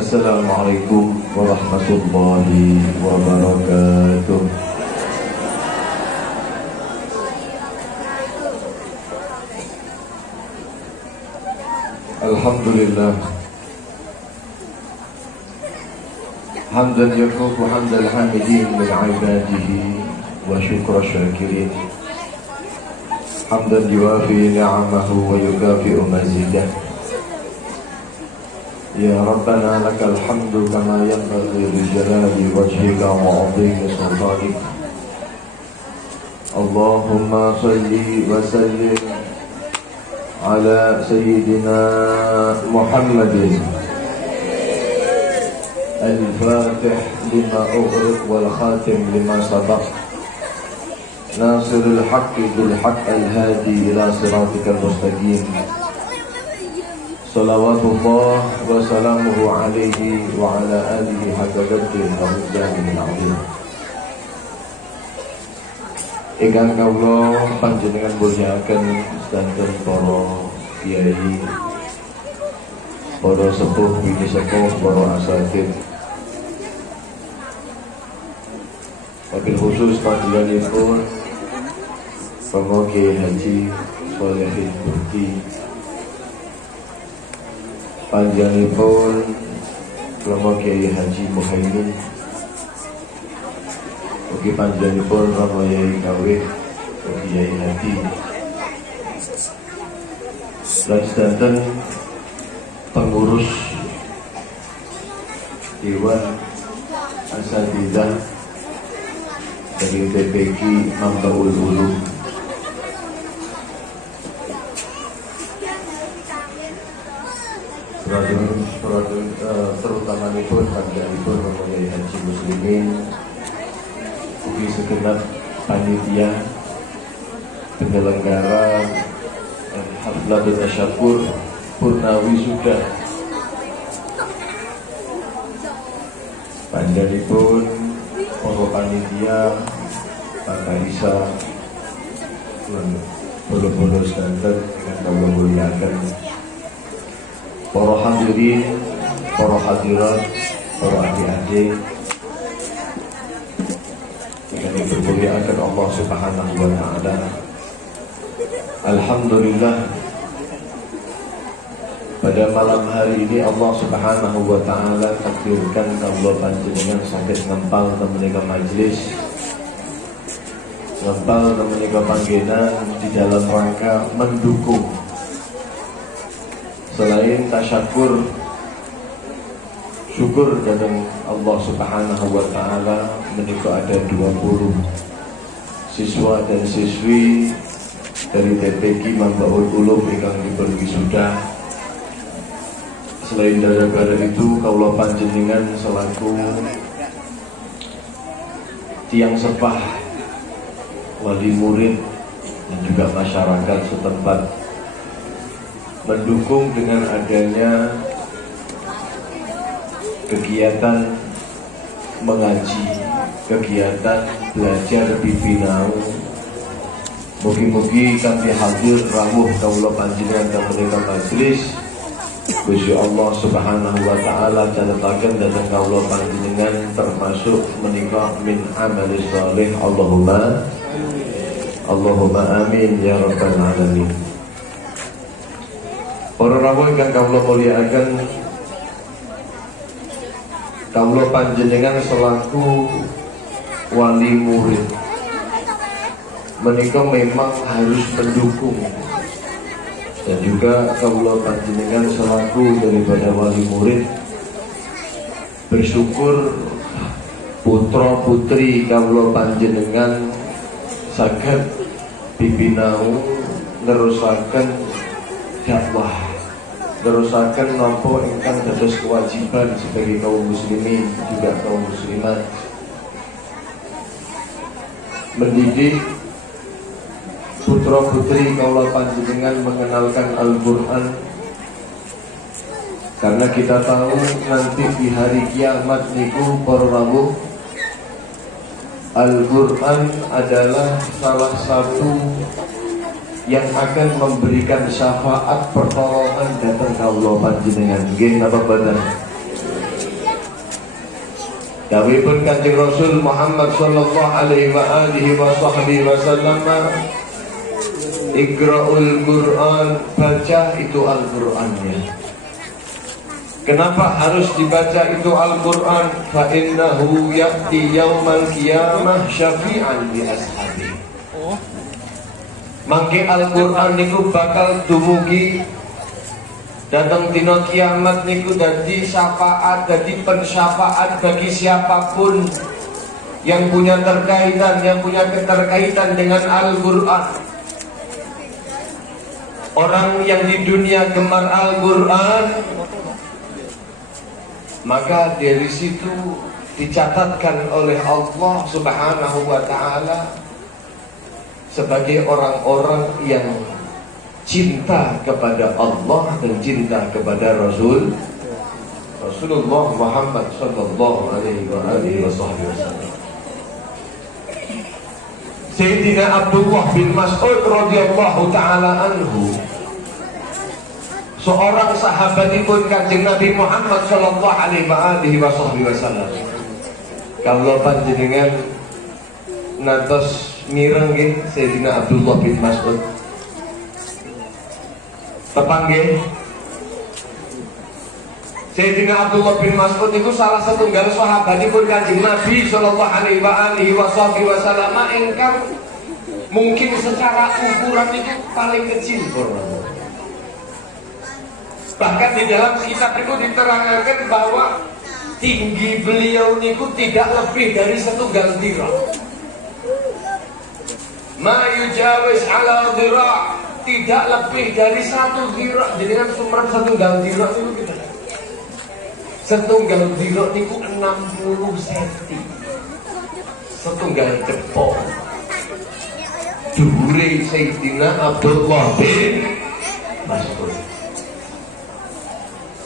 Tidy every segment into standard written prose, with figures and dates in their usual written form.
Assalamualaikum warahmatullahi wabarakatuh. Alhamdulillah hamdan yafuqu hamdal hamidin min ibadihi wa syukra syakirin, hamdan yuwafi ni'amahu wa yukafi'u mazidah. Ya Rabbana lakal hamdu kama yanbaghi li jalali wajhika wa 'azimi sultanik. Allahumma salli wa sallim ala sayyidina Muhammadin al-fatih lima ughriq wal khatim lima sabaq, nasirul haqqi bil haqq al-hadi ila siratikal mustaqim. Salawatullah wa salamuhu alaihi wa ala alihi haqqa qadrihi wa miqdarihi al-'azim. Ingkang kawula panjenengan mulyakaken sedanten para kiai, para sepuh bini sepuh, para asatidz. Wabil khusus panjenenganipun Bapak Kiai Haji Sholihin Bukti, panjenenganipun Bapak Kiai Haji Muhaimin, ugi panjenenganipun Romo Yai Kawih, ugi Yai Hadi, lan sedanten pengurus Dewan Asatidzah dari TPQ Mambaul Ulum, terutama pun panjenenganipun Romo Yai Haji Muslimin, ugi segenap panitia penyelenggara Haflatul Tasyakur Purnawi sudah, panjenenganipun para panitia, Pak Kaisa, bolo-bolo sedanten dengan kawula mulyakaken, para hadirin, para hadirat, para adik-adik yang dimuliakan Allah Subhanahu wa taala. Alhamdulillah, pada malam hari ini Allah Subhanahu wa taala takdirkan kawula panjenengan saged ngempal menika majelis, ngempal menika panggenan di dalam rangka mendukung selain tasyakur syukur datang Allah Subhanahu wa taala, menika ada 20 siswa dan siswi dari TPQ Mambaul Ulum yang dipun wisuda. Selain daripada itu, kawula panjenengan selaku tiang sepah, wali murid dan juga masyarakat setempat mendukung dengan adanya kegiatan mengaji, kegiatan belajar pipinau. Mugi-mugi kanthi hadir rawuh kawula panjenengan dan menika majelis, Gusti Allah Subhanahu wa taala catetaken dhateng kawula panjenengan termasuk menika min amalis shalih. Allahumma amin ya rabbal alamin. Para rawuh ingkang kawula mulyakaken, kawula panjenengan selaku wali murid menika memang harus mendukung, dan juga kawula panjenengan selaku daripada wali murid bersyukur putra putri kawula panjenengan saged pipinau nerusaken dakwah, nerusaken napa ingkang dados kewajiban sebagai kaum muslimin juga kaum muslimat, mendidik putra putri kawula panjenengan mengenalkan Al-Quran, karena kita tahu nanti di hari kiamat niku para rawuh Al-Quran adalah salah satu yang akan memberikan syafaat pertolongan datang kawula panjenengan. Nggih napa boten? Dawuhipun Kanjeng Rasul Muhammad sallallahu alaihi wa alihi wasallam, Iqra'ul Qur'an, baca itu Al-Qur'annya. Kenapa harus dibaca itu Al-Qur'an? Fa innahu ya'ti yaumal qiyamah syafi'an li ashabi. Mangke Al-Qur'an niku bakal dumugi datang dina kiamat niku dadi syafaat, dadi pensyafaat bagi siapapun yang punya keterkaitan dengan Al-Qur'an. Orang yang di dunia gemar Al-Qur'an, maka dari situ dicatatkan oleh Allah Subhanahu wa ta'ala sebagai orang-orang yang cinta kepada Allah dan cinta kepada Rasulullah Muhammad sallallahu alaihi wasallam. Sayyidina Abdullah bin Mas'ud radhiyallahu taala anhu, seorang sahabatipun Kanjeng Nabi Muhammad sallallahu alaihi wasallam. Kalau panjenengan nantos mireng nggih Sayyidina Abdullah bin Mas'ud. Tepanggih Sayyidina Abdullah bin Mas'ud itu salah setunggal sahabatipun Kanjeng Nabi sallallahu alaihi wasallam ingkang mungkin secara ukuran itu paling kecil. Bahkan di dalam kitab itu diterangkan bahwa tinggi beliau niku tidak lebih dari setunggal dirham. Ma yujawiz ala dirham, tidak lebih dari satu dirham. Jadi kan sumber setunggal dirham itu kita. Setunggal dirham niku 60 cm. Setunggal jempol. Dhuwure Sayyidina Abdullah bin Mas'ud.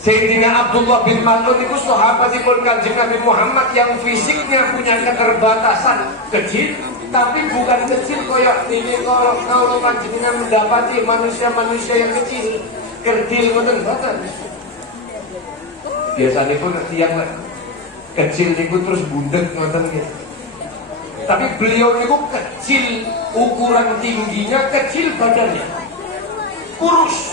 Sayyidina Abdullah bin Mas'ud itu sahabatipun Kanjeng Nabi Muhammad yang fisiknya punya keterbatasan kecil, tapi bukan kecil koyok ini kalau panjenengan mendapati manusia-manusia yang kecil, kerdil ngoten. Biasanya pun yang kecil niku terus bundek ngoten nggih. Tapi beliau niku kecil, ukuran tingginya kecil, badannya kurus.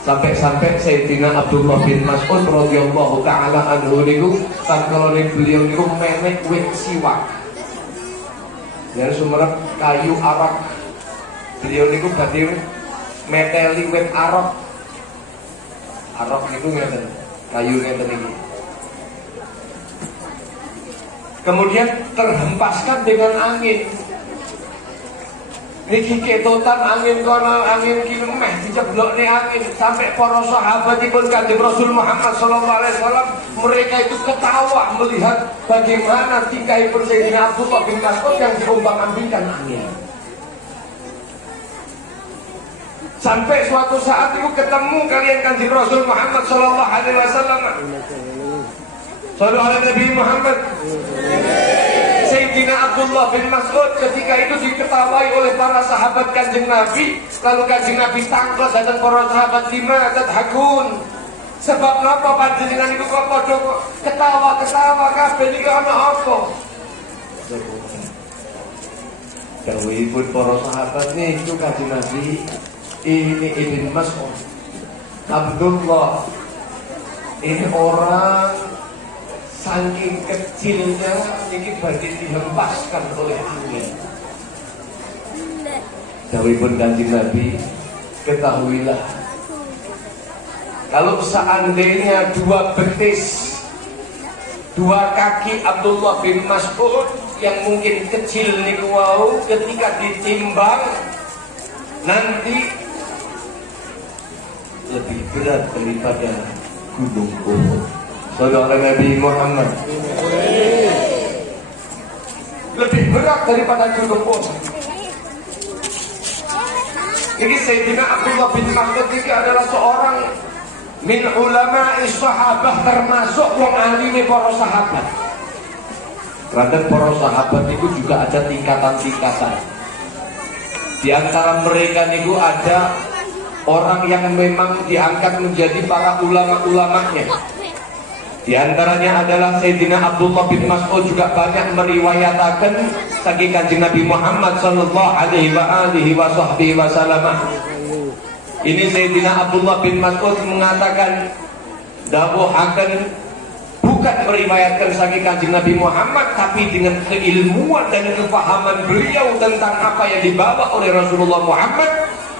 Sampai Sayyidina Abdullah bin Mas'ud radhiyallahu taala anhu niku tatkala beliau niku menek wit siwak. Ya sumerep kayu arak. Beliau niku badhe meteli wit arak. Arak niku ngeten, kayu ngeten iki. Kemudian terhempaskan dengan angin. Niki ketotan angin kono angin kini meh diceblokne angin sampai para sahabatipun Kanjeng Rasul Muhammad sallallahu alaihi wasallam mereka itu ketawa melihat bagaimana tingkahipun Sayyidina Abdullah bin Mas'ud yang diombang-ambingkan angin. Sampai suatu saat itu ketemu kalian Kanjeng Rasul Muhammad sallallahu alaihi wasallam. Sallallahu alaihi Nabi Muhammad. Sayyidina Abdullah bin Mas'ud ketika itu diketawai oleh para sahabat Kanjeng Nabi. Lalu Kanjeng Nabi tangklet datang para sahabat, lima tadhakun. Sebab napa panjenengan iku kok padha ketawa-ketawa kabeh iki ana apa? Dawuhipun para sahabat niku Kanjeng Nabi, ini Ibn Mas'ud, Abdullah ini orang saking kecilnya ini badhe dihempaskan oleh angin. Dawuhipun Kanjeng Nabi, ketahuilah kalau seandainya dua betis, dua kaki Abdullah bin Mas'ud yang mungkin kecil niku wau ketika ditimbang nanti lebih berat daripada gunung Uhud. Sallallahu Nabi Muhammad. Lebih berat daripada gunung Uhud. Ini Sayyidina Abdullah bin Mas'ud ini adalah seorang min ulama sahabah, termasuk wong alime para sahabat. Karena para sahabat itu juga ada tingkatan-tingkatan. Di antara mereka itu ada orang yang memang diangkat menjadi para ulama-ulamanya. Di antaranya adalah Sayyidina Abdullah bin Mas'ud juga banyak meriwayatakan saking Kanjeng Nabi Muhammad sallallahu alaihi wasallam. Ini Sayyidina Abdullah bin Mas'ud mengatakan dawuhaken bukan meriwayatkan saking Kanjeng Nabi Muhammad, tapi dengan keilmuan dan kefahaman beliau tentang apa yang dibawa oleh Rasulullah Muhammad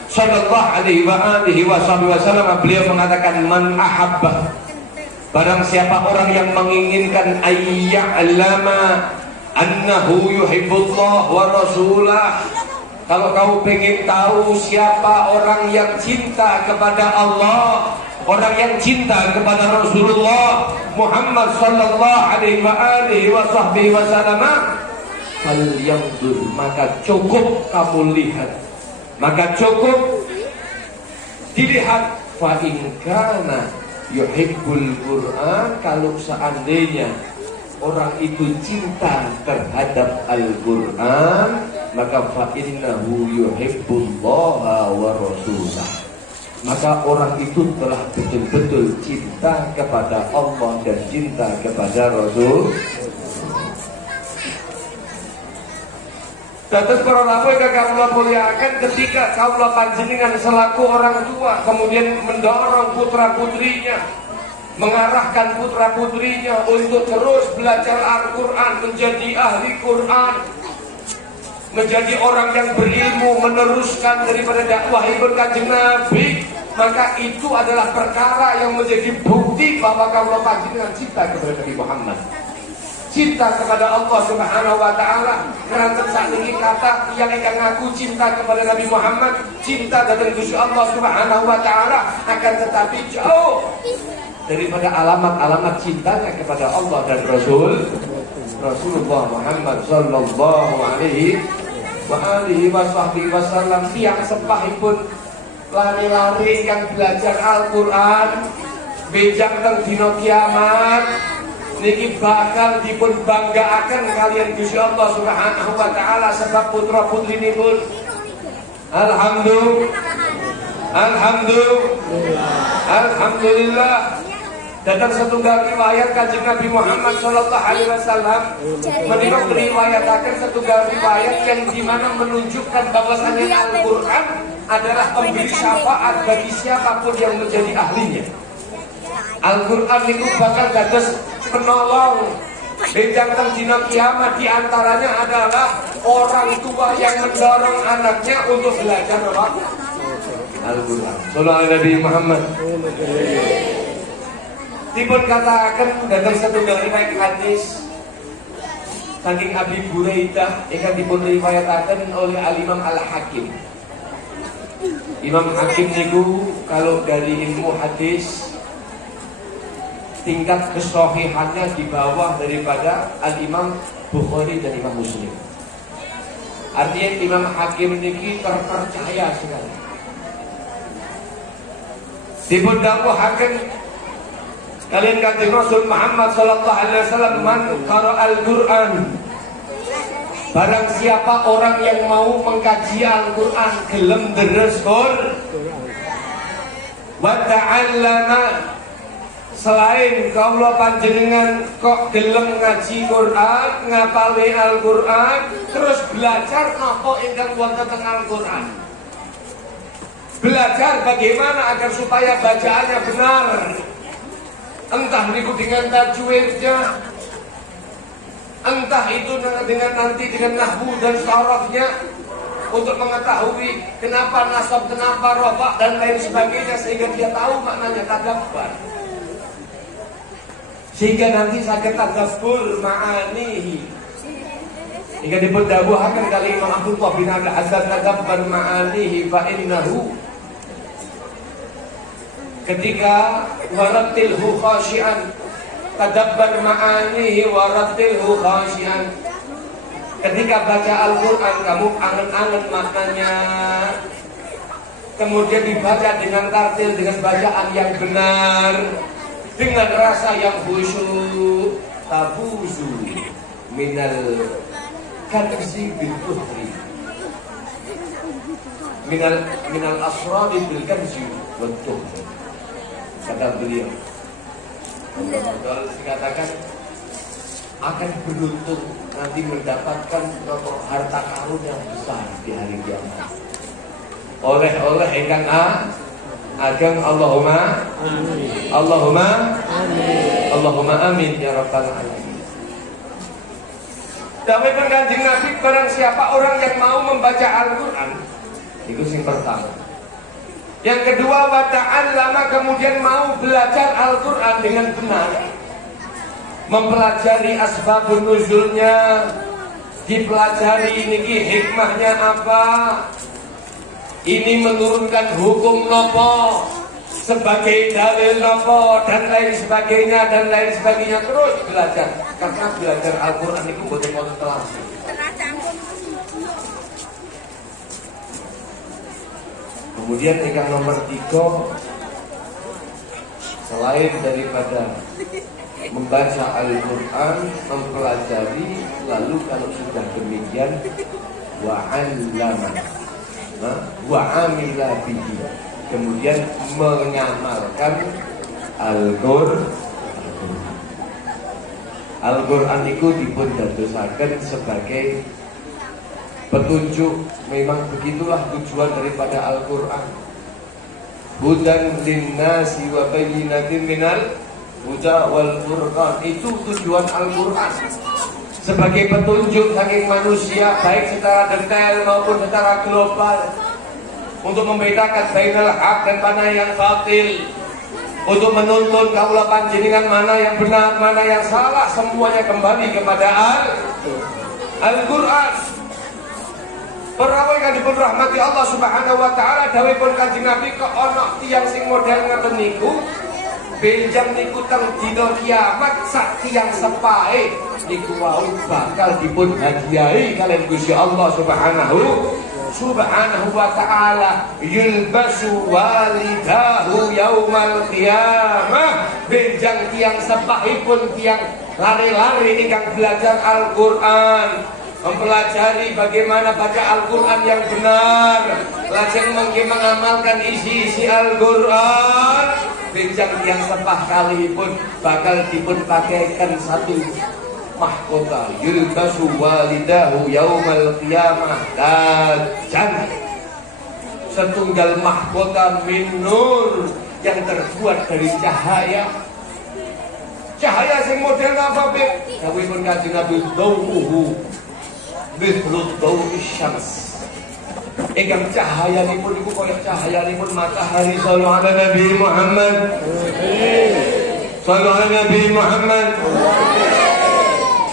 sallallahu alaihi wasallam. Beliau mengatakan, man ahabba, barang siapa orang yang menginginkan ayya'lama annahu yuhibbullah wa rasulah. Kalau kau pengen tahu siapa orang yang cinta kepada Allah, orang yang cinta kepada Rasulullah Muhammad sallallahu alaihi wasallam, falyanzur, maka cukup kamu lihat, maka cukup dilihat, fa in kana yuhibbul Quran, kalau seandainya orang itu cinta terhadap Al-Quran, maka fa innahu yuhibbullaha wa rasulah, maka orang itu telah betul-betul cinta kepada Allah dan cinta kepada Rasul. Dados para rawuh ingkang kawula mulyakaken, ketika kawula panjenengan selaku orang tua kemudian mendorong putra-putrinya, mengarahkan putra-putrinya untuk terus belajar Al-Quran, menjadi ahli Quran, menjadi orang yang berilmu, meneruskan daripada dakwah Ibn Kanjeng Nabi, maka itu adalah perkara yang menjadi bukti bahwa kawula panjenengan cinta kepada Nabi Muhammad, cinta kepada Allah Subhanahu wa taala. Keranten sakniki kata yang ingkang ngaku cinta kepada Nabi Muhammad, cinta dhateng Gusti Allah Subhanahu wa taala, akan tetapi jauh daripada alamat-alamat cintanya kepada Allah dan Rasulullah Muhammad sallallahu alaihi wasallam. Tiang sepahipun lari-lari yang belajar Al-Quran, bejang teng dina kiamat niki bakal dipun banggaaken kalian Gusti Allah Subhanahu wa taala, sebab putra putrinipun alhamdulillah datang setunggal riwayat Kanjeng Nabi Muhammad sallallahu alaihi wasallam menika meriwayataken setunggal riwayat yang dimana menunjukkan bahwasannya Al-Quran adalah pemberi syafaat bagi siapapun yang menjadi ahlinya. Al-Quran itu bakal dados penolong benjang teng dina kiamat. Di antaranya adalah orang tua yang mendorong anaknya untuk belajar Al-Quran. Sallallahu Nabi Muhammad. Dipun katakan dalam satu riwayat hadis saking Abi Hurairah ingkang dipun riwayataken oleh Al-Imam Al-Hakim. Imam Hakim niku kalau dari ilmu hadis tingkat kesohihannya di bawah daripada Al-Imam Bukhari dan Imam Muslim. Artinya Imam Hakim niki terpercaya sekali. Dipun dawuhaken kalian Kanjeng Rasul Muhammad sallallahu alaihi wasallam, man qara'al Qur'an, barang siapa orang yang mau mengkaji Al-Qur'an, gelem deres Qur'an, wa ta'allama, selain kaula panjenengan kok gelem ngaji Quran, ngapali Al-Quran, terus belajar napa ingkang wonten teng Al-Quran, belajar bagaimana agar supaya bacaannya benar, entah niku dengan tajwidnya, entah itu dengan nanti dengan nahwu dan sarafnya, untuk mengetahui kenapa nasab, kenapa rafa dan lain sebagainya, sehingga dia tahu maknanya, tadabbur, sehingga nanti saged tadabbur ma'anihi. Hingga dipundhawuhaken kali Imam Abdullah bin Abdul Hasan, tadabbur ma'anihi fa innahu, ketika warattilhu khasyian, tadabbur ma'anihi warattilhu khasyian, ketika baca Al-Quran kamu angen-angen maknanya, kemudian dibaca dengan tartil, dengan bacaan yang benar, dengan rasa yang khusyuk, tabuzu minal kanzi bil kuhri, minal asrari bil kanzi wal tuhri. Kata beliau, Kalau dikatakan akan beruntung nanti mendapatkan harta karun yang besar di hari kiamat. Oleh ingkang ageng Allahumma amin. Allahumma amin. Allahumma amin ya rabbal alamin. Dawuhipun Kanjeng Nabi, barang siapa orang yang mau membaca Al-Qur'an, itu yang pertama. Yang kedua, wa ta'allama, kemudian mau belajar Al-Qur'an dengan benar. Mempelajari asbabun nuzulnya, dipelajari niki hikmahnya apa, ini menurunkan hukum nopo, sebagai dalil nopo, dan lain sebagainya, terus belajar. Karena belajar Al-Quran itu bukan konsentrasi. Kemudian yang nomor 3, selain daripada membaca Al-Quran, mempelajari, lalu kalau sudah demikian wa'allama wa'amila bihi, kemudian mengamalkan Al-Quran itu dipun dadosaken sebagai petunjuk. Memang begitulah tujuan daripada Al-Quran. Hudan linnasi wa bayyinatin minal huda wal furqan, itu tujuan Al-Quran. Sebagai petunjuk saking manusia, baik secara detail maupun secara global, untuk membedakan bainal haq dan mana yang batil, untuk menuntun kaula panjenengan mana yang benar, mana yang salah, semuanya kembali kepada Al-Quran. Para yang dipun rahmati Allah Subhanahu wa taala, dawuhipun Kanjeng Nabi, kok ana tiyang sing model ngaten niku, benjang niku teng dina kiamat sak tiyang sepahe niku wau bakal dipun hadiahi kalian Gusti Allah Subhanahu wa ta'ala. Yulbasu walidahu yaumal qiyamah, benjang tiang sepahipun tiang lari-lari ingkang belajar Al-Quran, mempelajari bagaimana baca Al-Quran yang benar, lajeng mengamalkan isi-isi Al-Quran, benjang tiang sepah kali pun bakal dipun pakaikan satu mahkota, yulbasu walidahu yaumal qiyamah dan setunggal mahkota min nur yang terbuat dari cahaya sing model apa be? Dawuhipun Kanjeng Nabi, dawuhu mithlu dawi syams, ingkang cahayanipun iku kaya cahayanipun matahari. Sallallahu ala Nabi Muhammad, sallallahu ala Nabi Muhammad.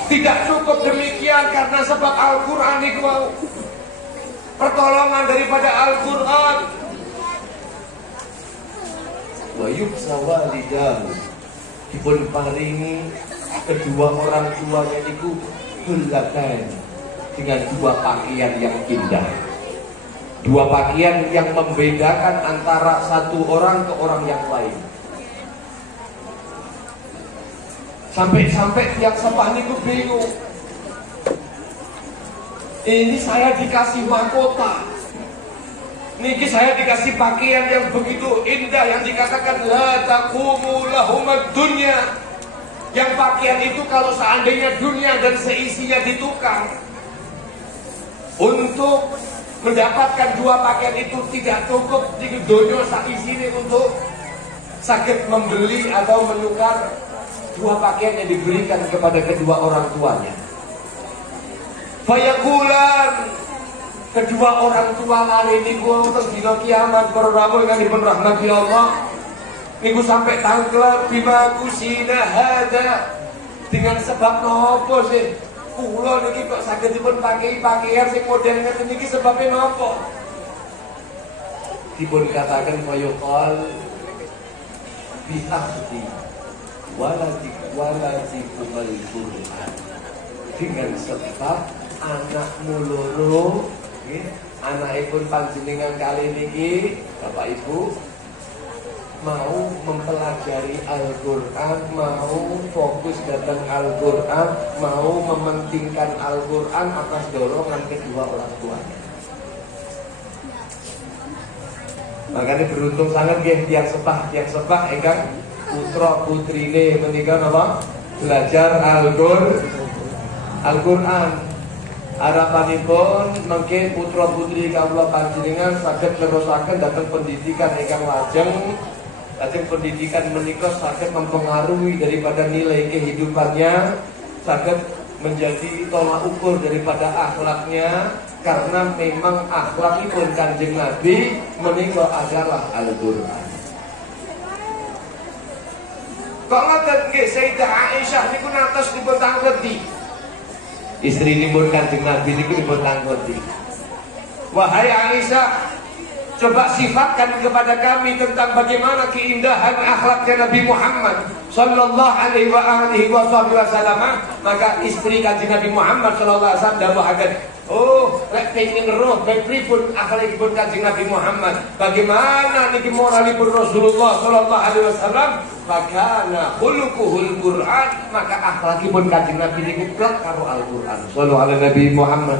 Tidak cukup demikian, karena sebab Al-Quran itu pertolongan daripada Al-Quran. Wa yubsa walidahu, dipun paringi kedua orang tuanya itu hullatan, dengan dua pakaian yang indah, dua pakaian yang membedakan antara satu orang ke orang yang lain. Sampai tiap sepah niku bingung. Ini saya dikasih mahkota, niki saya dikasih pakaian yang begitu indah, yang dikatakan la taqumu lahumad dunya, yang pakaian itu kalau seandainya dunia dan seisinya ditukar, untuk mendapatkan dua pakaian itu tidak cukup di dunia seisinya untuk sakit membeli atau menukar dua pakaian yang diberikan kepada kedua orang tuanya. Fayakulan, kedua orang tua lari niku terus dina kiamat, para rawuh yang dipun rahmati Allah, niku sampai tangkel bima kusina hada, dengan sebab nopo sih kula niki kok saged dipun pakai pakaian sing model ngeten niki, sebabnya nopo? Dipun katakan fayuqal bi'ahdi waladikumul Qur'an, dengan sebab anakmu loro, anakipun panjenengan kali niki Bapak Ibu mau mempelajari Al-Quran, mau fokus datang Al-Quran, mau mementingkan Al-Quran atas dorongan kedua orang tuanya. Makanya beruntung sangat ya tiang sepah ingkang putra putrine menika napa belajar Al-Qur'an. Harapanipun mengke putra putri kawula panjenengan saged nerusaken dhateng pendidikan ingkang lajeng. Lajeng pendidikan menika saged mempengaruhi daripada nilai kehidupannya, saged menjadi tolak ukur daripada akhlaknya, karena memang akhlakipun Kanjeng Nabi menika adalah Al-Qur'an. Kok ngoten nggih, Sayyidah Aisyah niku nantos dipun tangkleti. Istrinipun Kanjeng Nabi niku dipun tangkleti. Wahai Aisyah, coba sifatkan kepada kami tentang bagaimana keindahan akhlaknya Nabi Muhammad sallallahu alaihi wasallam. Maka istri Kanjeng Nabi Muhammad sallallahu alaihi wasallam dawuhaken, oh, lek pengin roh pripun akhlakipun Kanjeng Nabi Muhammad, bagaimana niki moralipun Rasulullah sallallahu alaihi wasallam, Fakana khuluquhul Qur'an, maka akhlakipun Kanjeng Nabi niku plek karo Al-Qur'an. Sallallahu alaihi Nabi Muhammad.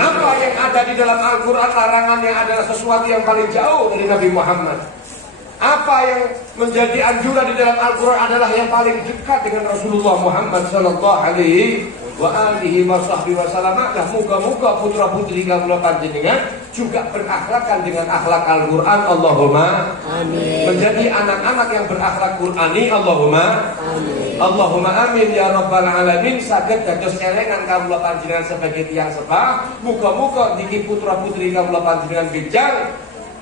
Apa yang ada di dalam Al-Qur'an larangannya adalah sesuatu yang paling jauh dari Nabi Muhammad. Apa yang menjadi anjuran di dalam Al-Qur'an adalah yang paling dekat dengan Rasulullah Muhammad sallallahu alaihi wasallam. Nah, muga-muga putra putri kawula panjenengan juga berakhlakkan dengan akhlak Al-Qur'an. Allahumma amin. Menjadi anak-anak yang berakhlak Qur'ani. Allahumma amin. Allahumma amin ya rabbal alamin. Saged dados elengan kawula panjenengan sebagai tiyang sepah. Muga-muga niki putra putri kawula panjenengan bijak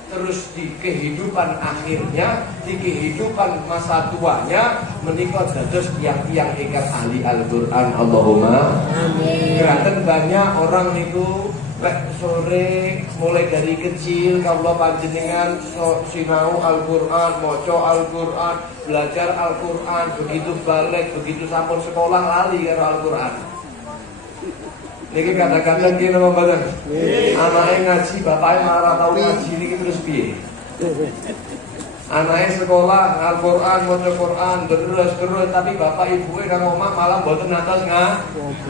terus di kehidupan akhirnya, di kehidupan masa tuanya menikah dados tiang-tiang ingkang ahli Al-Qur'an. Allahumma amin. Gerakan banyak orang itu sore mulai dari kecil kawula panjenengan sinau Al-Qur'an, maca Al-Qur'an, belajar Al-Qur'an, begitu balik, begitu sampun sekolah lali karo Al-Qur'an. Niki kadang-kadang ki napa mboten? Anake ngaji, bapake malah tau ngaji niki terus piye? Anake sekolah Al-Qur'an, maca Qur'an, terus tapi bapak ibuke nang omah malah mboten nantos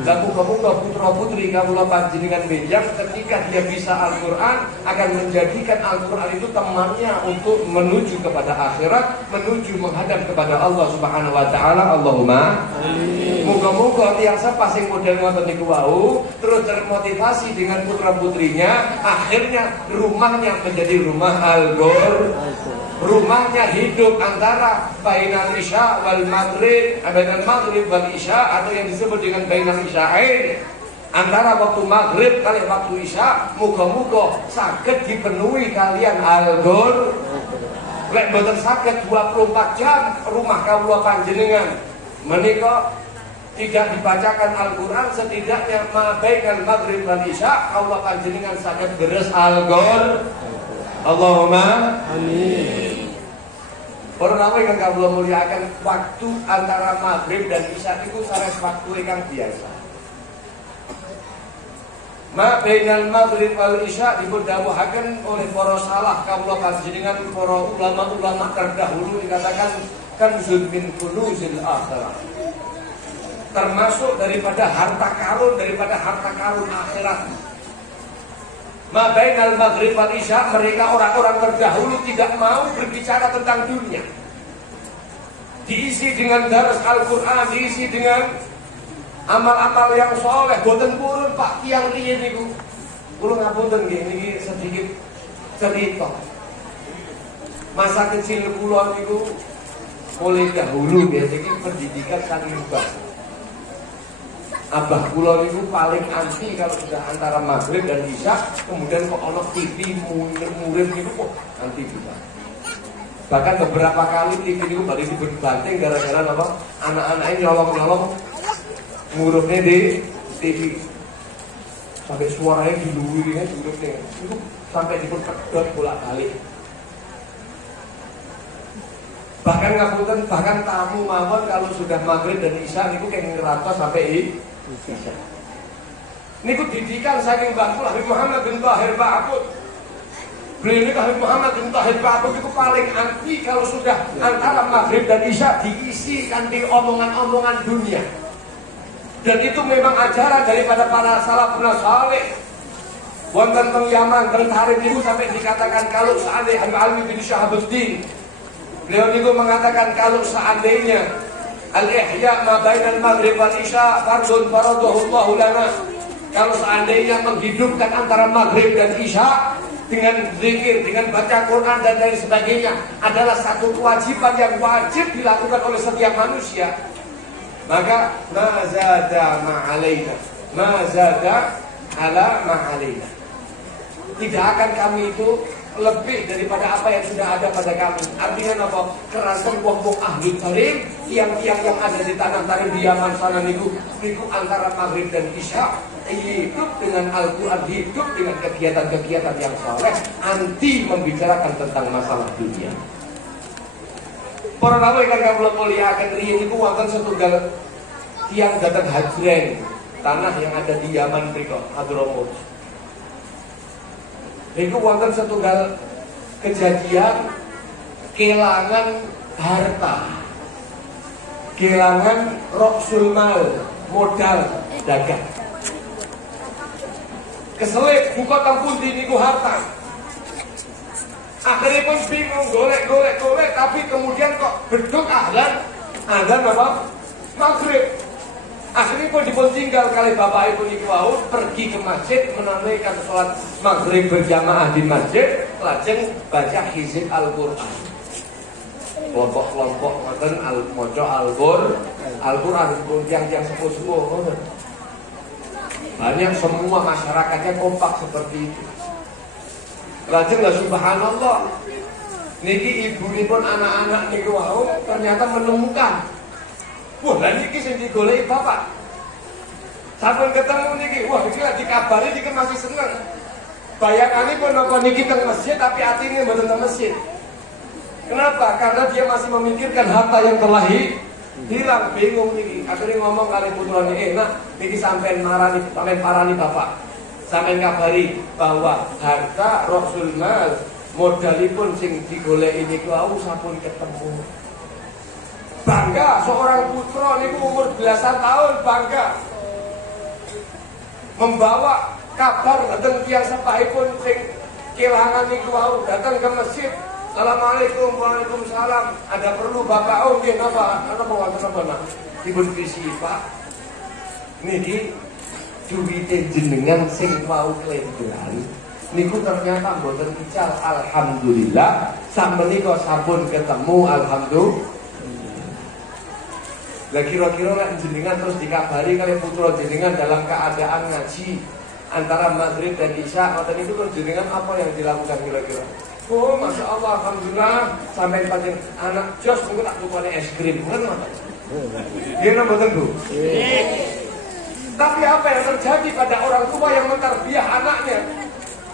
Lah muga-muga putra-putri kawula panjenengan benjang ketika dia bisa Al-Qur'an akan menjadikan Al-Qur'an itu temannya untuk menuju kepada akhirat, menuju menghadap kepada Allah Subhanahu wa taala. Allahumma amin. Muga-muga tiyang sepah sing model ngoten niku wau terus termotivasi dengan putra-putrinya, akhirnya rumahnya menjadi rumah Al-Qur'an. Rumahnya hidup antara bainal isya wal maghrib, bainal maghrib wal isya, atau yang disebut dengan bainal isya'ain, antara waktu maghrib kali waktu isya. Muga-muga saged dipenuhi kalian Al-Qur'an. Lek mboten saged 24 jam rumah kawula panjenengan menika tidak dibacakan Al-Qur'an, setidaknya ma bainal maghrib wal isya kawula panjenengan saged beres Al-Qur'an. Allahumma amin. Para nabi yang kawula muliakan, waktu antara maghrib dan isya itu sanes waktu ingkang biasa. Ma bainal maghrib wal isya dipun dawuhaken oleh para salaf kawula panjenengan, para ulama-ulama terdahulu, dikatakan kanzun min kunuzil akhirah. Termasuk daripada harta karun akhirat. Ma bainal maghrib wal isya, mereka orang-orang terdahulu tidak mau berbicara tentang dunia. Diisi dengan daras Al-Qur'an, diisi dengan amal-amal yang soleh. Boten purun Pak tiyang riyin niku. Kula ngapunten nggih niki sedikit cerita. Masa kecil kula niku mulai dahulu nggih niki pendidikan saking bagus. Abah kula niku paling anti kalau sudah antara maghrib dan isya, kemudian kok ana TV murid niku kok anti juga. Bahkan beberapa kali TV niku baru dibanting gara-gara apa? Anak-anaknya nyolong-nyolong ngurupnya di TV. Sampai suaranya diluwirinya ngurupnya. Itu sampai diperkedot bolak-balik. Bahkan ngapunten, bahkan tamu mawon kalau sudah maghrib dan isya niku kayak ngeratos sampai isya. Niku didikan saking Mbah kula Habib Muhammad bin Tahir Ba'bud. Beliau ini Habib Muhammad bin Tahir Ba'bud itu paling anti kalau sudah antara maghrib dan isya diisi kanthi omongan-omongan dunia. Dan itu memang ajaran daripada para salafun saleh. Wonten teng Yaman, teng Tarim niku sampai dikatakan kalau seandainya Habib Ali bin Syahabuddin Beliau juga mengatakan kalau seandainya al-ihya ma bainal maghrib wal isya fardun faradahu Allah lana. Kalau seandainya menghidupkan antara maghrib dan isya dengan zikir, dengan baca Quran dan lain sebagainya adalah satu kewajiban yang wajib dilakukan oleh setiap manusia, maka mazada ma'alaina, mazada ala ma'alaina, tidak akan kami itu lebih daripada apa yang sudah ada pada kami. Artinya apa? Kerasan wong-wong ahli tarim, tiang-tiang yang ada di tanah tarim di Yaman sana niku antara maghrib dan isya hidup dengan Al-Quran, hidup dengan kegiatan-kegiatan yang soleh, anti membicarakan tentang masalah dunia. Para nabi kan kula mulyakaken riyen niku wonten setunggal tiang datang Hajreng, tanah yang ada di Yaman mriku, Hadramaut. Niku wonten setunggal kejadian kelangan harta, kelangan roksul mal, modal dagang. Keselit buka tampun di niku harta. Akhirnya pun bingung golek, tapi kemudian kok beduk azan apa? Maghrib. Akhirnya pun dipun tinggal kali bapak ibu niku wau pergi ke masjid menunaikan sholat maghrib berjamaah di masjid, lajeng baca hizib Al-Qur'an. Kelompok-kelompok ngoten maca Al-Qur'an yang sepuh-sepuh ngoten. Banyak semua masyarakatnya kompak seperti itu. Lajeng lah subhanallah, niki ibu pun anak-anak niku wau ternyata menemukan. Wah, lah niki sing digoleki bapak. Sampun ketemu niki, wah iki lagi dikabari niki masih seneng. Bayanganipun napa niki teng masjid tapi atine mboten teng masjid. Kenapa? Karena dia masih memikirkan harta yang telah hilang, bingung niki. Akhirnya ngomong kali putrane, nak niki sampean marani, sampean parani bapak. Sampean kabari bahwa harta Rasul Mal modalipun sing digoleki niku wau sampun ketemu. Bangga seorang putra niku umur belasan tahun bangga membawa kabar datang tiang sepahipun sing kelangan niku wau datang ke masjid. Assalamualaikum, waalaikumsalam. Ada perlu bapak? Oh nggih napa? Ana wonten napa nak? Dipun visi Pak. Niki duwite jenengan sing mau klenderan niku ternyata mboten ical. Alhamdulillah sampenika sampun ketemu, alhamdulillah. Lah kira-kira nek jenengan terus dikabari kali putra jenengan dalam keadaan ngaji antara maghrib dan isya, ngoten itu kan jenengan apa yang dilakukan kira-kira? Oh, masya Allah, alhamdulillah, sampai pancen anak jos mungkin tak tukane es krim, kan ngoten. Nggih napa mboten Bu? Tapi apa yang terjadi pada orang tua yang mentarbiah anaknya,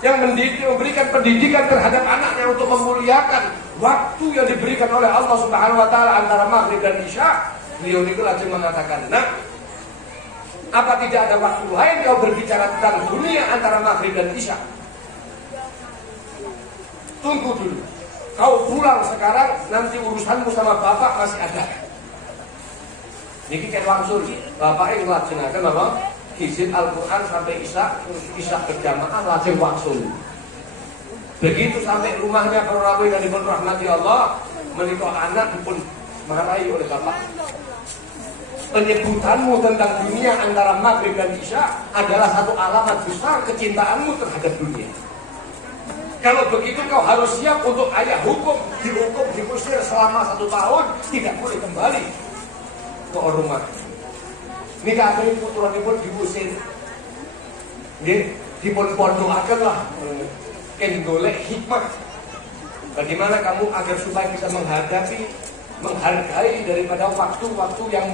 yang memberikan pendidikan terhadap anaknya untuk memuliakan waktu yang diberikan oleh Allah Subhanahu wa taala antara maghrib dan isya? Beliau itu langsung mengatakan, nak, apa tidak ada waktu lain kau berbicara tentang dunia antara maghrib dan isya? Tunggu dulu, kau pulang sekarang, nanti urusanmu sama bapak masih ada. Niki kan langsung bapak yang ngelaksanakan apa? Hizib Al-Quran sampai isya berjamaah langsung waksul. Begitu sampai rumahnya perawi yang dirahmati Allah, menikah anak pun marahi oleh bapak. Penyebutanmu tentang dunia antara maghrib dan isya adalah satu alamat besar kecintaanmu terhadap dunia. Kalau begitu kau harus siap untuk ayah hukum, dihukum, diusir selama 1 tahun, tidak boleh kembali ke rumah. Ini akhirnya putra pun diusir. Dipun pondoaken lah, golek hikmah. Bagaimana kamu agar supaya bisa menghargai daripada waktu-waktu yang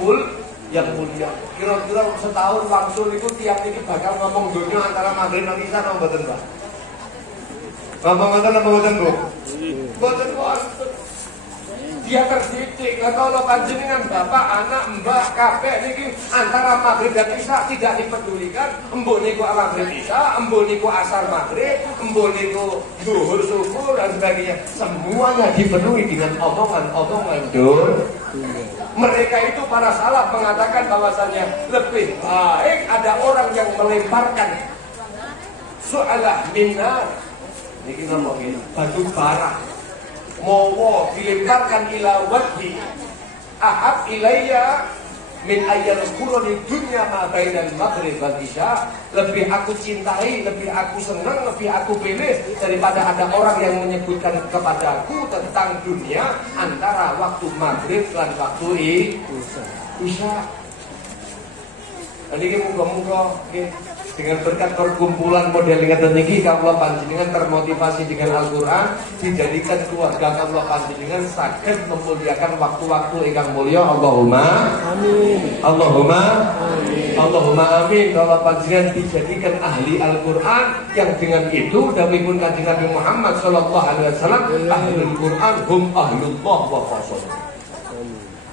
mulia. Kira-kira setahun wangsul itu tiap ini bakal ngomong dunia antara maghrib dan isya napa mboten, Pak? Ngomong ngoten napa mboten, Bu? Mboten wonten. Dia terdidik, kalau panjenengan bapak, anak, mbak, kabeh niki antara maghrib dan isya tidak dipedulikan. Mbok niku maghrib isya, mbok niku asar maghrib, mbok niku zuhur subuh dan sebagainya. Semuanya dipenuhi dengan omongan-omongan mereka itu para salaf mengatakan bahwasanya lebih baik ada orang yang melemparkan su'alah minnar niki ngomongin batu bara Mowo dilemparkan ila wajhi ahab ilayya min ayyal quruni dunya ma bainal maghrib wal isya. Lebih aku cintai, lebih aku senang, lebih aku pilih daripada ada orang yang menyebutkan kepadaku tentang dunia antara waktu maghrib dan waktu isya. Jadi muga-muga dengan berkat perkumpulan model ingkang niki kawula panjenengan termotivasi dengan Al-Qur'an, dijadikan keluarga kawula panjenengan saged memuliakan waktu-waktu ingkang mulya. Allahumma amin. Allahumma amin. Allahumma amin. Kawula panjenengan dijadikan ahli Al-Qur'an yang dengan itu dawuhipun Kanjeng Nabi Muhammad sallallahu alaihi wasallam, ahlul Qur'an hum ahlullah wa khasatuh.